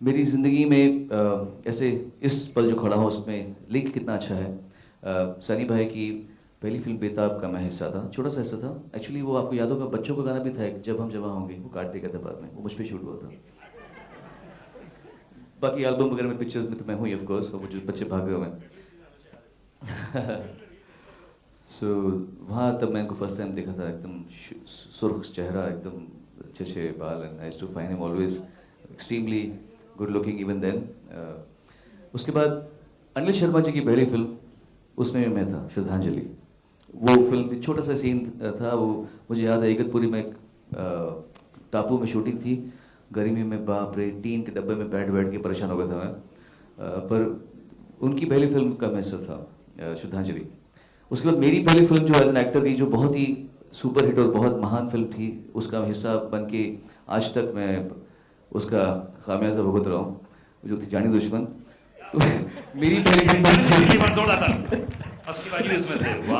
मेरी ज़िंदगी में ऐसे इस पल जो खड़ा हो उसमें लिंक कितना अच्छा है। सनी भाई की पहली फिल्म बेताब का मैं हिस्सा था, छोटा सा हिस्सा था एक्चुअली। वो आपको याद होगा, बच्चों का गाना भी था एक, जब हम जवां होंगे, वो काट देगा था बाद में, वो मुझ पर शूट हुआ था। बाकी एल्बम वगैरह में, पिक्चर्स में तो मैं हूँ ऑफ कोर्स, वो जो बच्चे भाग रहे हुए सो वहाँ तब मैं इनको फर्स्ट टाइम देखा था। एकदम सुर्ख चेहरा, एकदम अच्छे अच्छे बाल, and I used to find him always extremely good looking even then. उसके बाद अनिल शर्मा जी की पहली फिल्म, उसमें भी मैं था, श्रद्धांजलि। वो फिल्म छोटा सा सीन था, वो मुझे याद है इगतपुरी में एक टापू में शूटिंग थी, गर्मी में, बाप रे, टीन के डब्बे में बैठ के परेशान हो गया था मैं। पर उनकी पहली फिल्म का मैं हिस्सा था, श्रद्धांजलि। उसके बाद मेरी पहली फिल्म जो एज एन एक्टर की, जो बहुत ही सुपर हिट और बहुत महान फिल्म थी, उसका हिस्सा बन के आज तक मैं उसका खामियाजा भुगत रहा हूँ, जो थी जानी दुश्मन। तो मेरी पहली फिल्म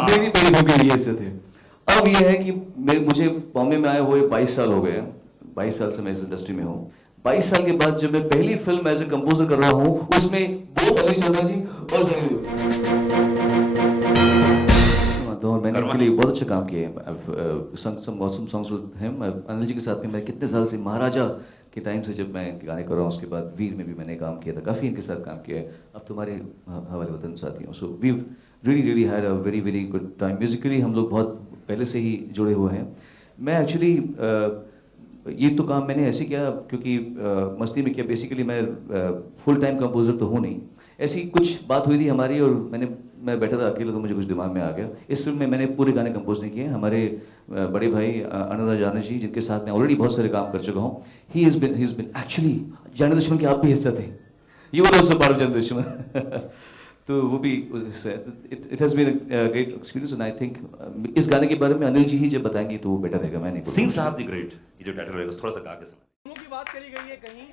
मेरी पहली फिल्म ये हिस्से थे। अब ये है कि मुझे बॉम्बे में आए हुए 22 साल हो गए हैं। 22 साल से मैं इस इंडस्ट्री में हूँ। 22 साल के बाद जब मैं पहली फिल्म एज ए कंपोजर कर रहा हूँ, उसमें वो अनिल शर्मा जी और सनी देओल, मैंने उनके लिए बहुत अच्छा काम किया है। मौसम songs with him. Anil ji के साथ में मैं कितने साल से, महाराजा के टाइम से जब मैं गाने कर रहा हूँ, उसके बाद वीर में भी मैंने काम किया था, काफ़ी इनके साथ काम किया है। अब तुम्हारे हवाले वतन साथियों, so we really had a very good time. Musically हम लोग बहुत पहले से ही जुड़े हुए हैं। मैं एक्चुअली ये तो काम मैंने ऐसे किया क्योंकि मस्ती में किया। बेसिकली मैं फुल टाइम कंपोजर तो हूँ नहीं, ऐसी कुछ बात हुई थी हमारी, और मैं बैठा था अकेला, तो मुझे कुछ दिमाग में आ गया। इस फिल्म में मैंने पूरे गाने कंपोज नहीं किए। हमारे बड़े भाई अनुराग आनंद जी, जिनके साथ मैं ऑलरेडी बहुत सारे काम कर चुका हूँ, ही इज बिन एक्चुअली, जानी दुश्मन के आप भी हिस्सा थे, you were also part of Jaani Dushman. तो वो भी it has been a great experience, and I think इस गाने के बारे में अनिल जी ही जब बताएंगे तो वो बेटर रहेगा। मैं नहीं सिंह साहब द ग्रेट, ये जो टाइटल रहेगा थोड़ा सा गा के सुना। की बात करी गई है कहीं,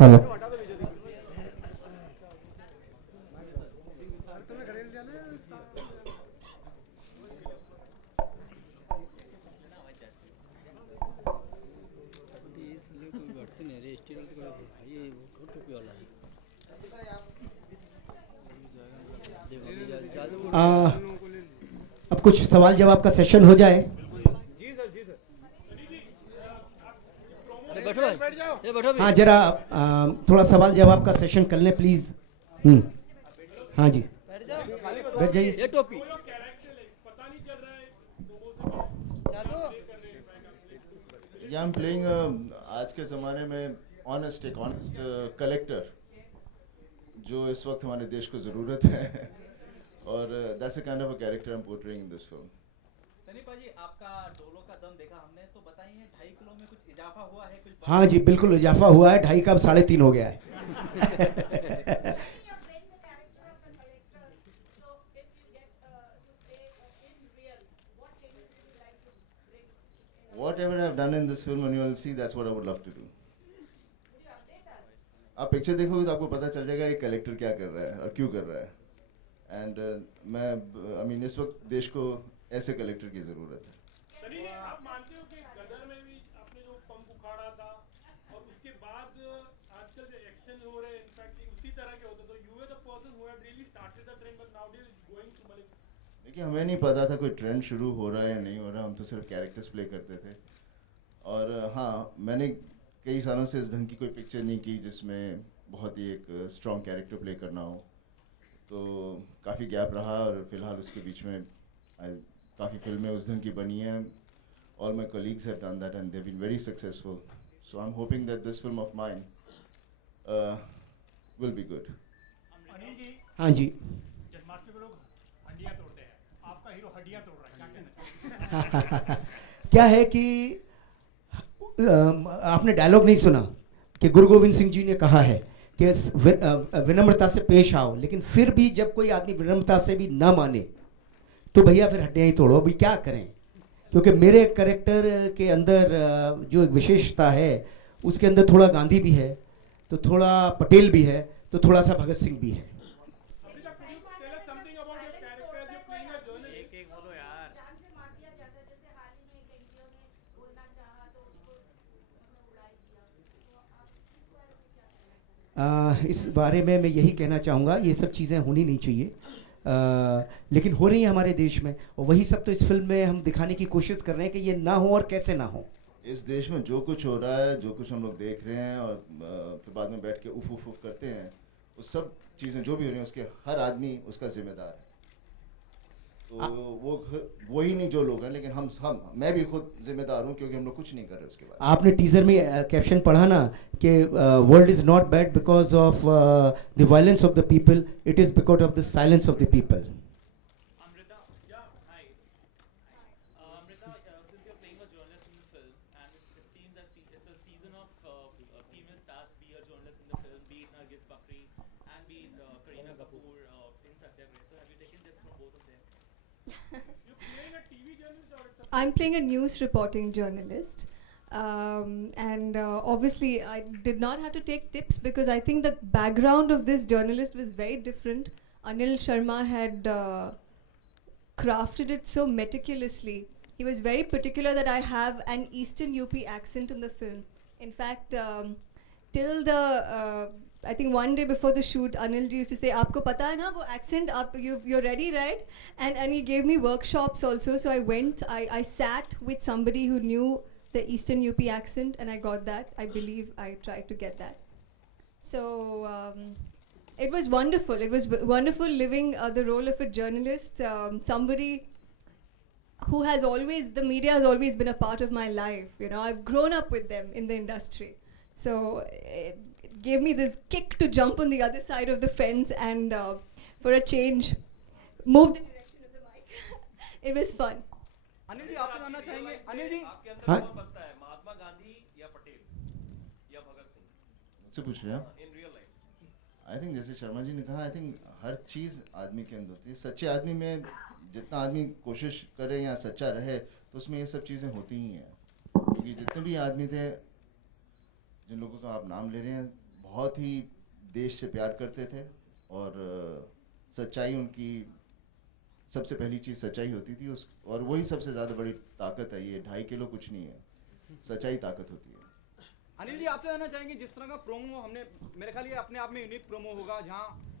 हेलो, अब कुछ सवाल जवाब का सेशन हो जाए। जी सर, जी सर। हाँ, जरा थोड़ा सवाल जवाब का सेशन कर लें प्लीज। हाँ जी, बैठ जाइए। या आई एम प्लेइंग आज के ज़माने में ऑनेस्ट कलेक्टर, जो इस वक्त हमारे देश को ज़रूरत है, और that's a kind of a character I am portraying in this film. Sunny पाजी, आपका डोलो का दम देखा हमने, तो बताइए 2.5 किलो में कुछ इजाफा हुआ है? कुछ हाँ जी, बिल्कुल इजाफा हुआ है। 2.5 का अब 3.5 हो गया है। Whatever I've done in this film, and you will see, that's what I would love to do. आप पिक्चर देखोगे तो आपको पता चल जाएगा ये कलेक्टर क्या कर रहा है और क्यों कर रहा है। एंड मैं इस वक्त देश को ऐसे कलेक्टर की जरूरत है। सनी जी, आप मानते हो कि गदर में भी आपने जो पंप उखाड़ा था, और उसके बाद आजकल जो एक्शन हो रहे हैं, इनफैक्ट उसी तरह के होते, तो you are the person who have really started the trend, but nowadays it's going to देखिए, हमें नहीं पता था कोई ट्रेंड शुरू हो रहा है या नहीं हो रहा, हम तो सिर्फ कैरेक्टर्स प्ले करते थे। और हाँ, मैंने कई सालों से इस ढंग की कोई पिक्चर नहीं की जिसमें बहुत ही एक स्ट्रॉन्ग कैरेक्टर प्ले करना हो, तो काफ़ी गैप रहा। और फिलहाल उसके बीच में काफ़ी फिल्में उस ढंग की बनी हैं। All my colleagues have done that and they have been very successful, so I am hoping that this film of mine will be good. हाँ जी, जन्माष्टमी में लोग हड्डियां तोड़ते हैं, आपका हीरो हड्डियां तोड़ रहा है, क्या कहना है? क्या है कि आपने डायलॉग नहीं सुना कि गुरु गोविंद सिंह जी ने कहा है कि विनम्रता से पेश आओ, लेकिन फिर भी जब कोई आदमी विनम्रता से भी ना माने तो भैया फिर हड्डियां ही तोड़ो। अभी क्या करें, क्योंकि मेरे कैरेक्टर के अंदर जो एक विशेषता है, उसके अंदर थोड़ा गांधी भी है, तो थोड़ा पटेल भी है, तो थोड़ा सा भगत सिंह भी है। Amrita, could you tell us something about your character as you're playing a journalist? इस बारे में मैं यही कहना चाहूँगा, ये सब चीज़ें होनी नहीं चाहिए, लेकिन हो रही हैं हमारे देश में, और वही सब तो इस फिल्म में हम दिखाने की कोशिश कर रहे हैं कि ये ना हो और कैसे ना हो। इस देश में जो कुछ हो रहा है, जो कुछ हम लोग देख रहे हैं और फिर बाद में बैठ के उफ उफ उफ करते हैं, वो सब चीज़ें जो भी हो रही हैं उसके हर आदमी उसका जिम्मेदार है। तो वो ही नहीं जो लोग हैं, लेकिन हम मैं भी खुद जिम्मेदार हूँ, क्योंकि हम लोग कुछ नहीं कर रहे उसके बाद। आपने टीजर में कैप्शन पढ़ा ना कि world is not bad because of the violence of the people, it is because of the silence of the people. Amrita, hi. Amrita, since you're playing a journalist in the film, and it seems that it's a season of female stars be a journalist in the film, be it Nargis Fakhri and be it Kareena Kapoor in Satyagraha. So have you taken tips from both of them? You're playing a TV journalist or it's a I'm playing a news reporting journalist. And obviously, I did not have to take tips because I think the background of this journalist was very different. Anil Sharma had crafted it so meticulously. He was very particular that I have an Eastern UP accent in the film. In fact, till the I think one day before the shoot, Anil ji used to say, "Aapko pata hai na wo accent? You're ready, right?" And he gave me workshops also. So I went. I sat with somebody who knew the Eastern UP accent, and I got that. I believe I tried to get that. So it was wonderful. It was wonderful living the role of a journalist, somebody who has always, the media has always been a part of my life. You know, I've grown up with them in the industry. So it gave me this kick to jump on the other side of the fence and for a change, move the direction of the mic. It was fun. Anil ji आपसे जानना चाहेंगे, अनिल जी आपके अंदर हाँ? कौन बसता है, महात्मा गांधी या पटेल या भगत सिंह मुझसे पूछ रहे हैं आप? In real life? I think जैसे शर्मा जी ने कहा, आई थिंक हर चीज़ आदमी के अंदर होती है। सच्चे आदमी में जितना आदमी कोशिश करे या सच्चा रहे, तो उसमें ये सब चीज़ें होती ही हैं। क्योंकि जितने भी आदमी थे, जिन लोगों का आप नाम ले रहे हैं, बहुत ही देश से प्यार करते थे, और सच्चाई उनकी सबसे पहली चीज़ सच्चाई होती थी। और वही सबसे ज़्यादा बड़ी ताकत है। ये 2.5 किलो कुछ नहीं है, सच्चाई ताकत होती है। अनिल जी आपसे जानना चाहेंगे, जिस तरह का प्रोमो हमने, मेरे ख्याल ये अपने आप में यूनिक प्रोमो होगा, जहाँ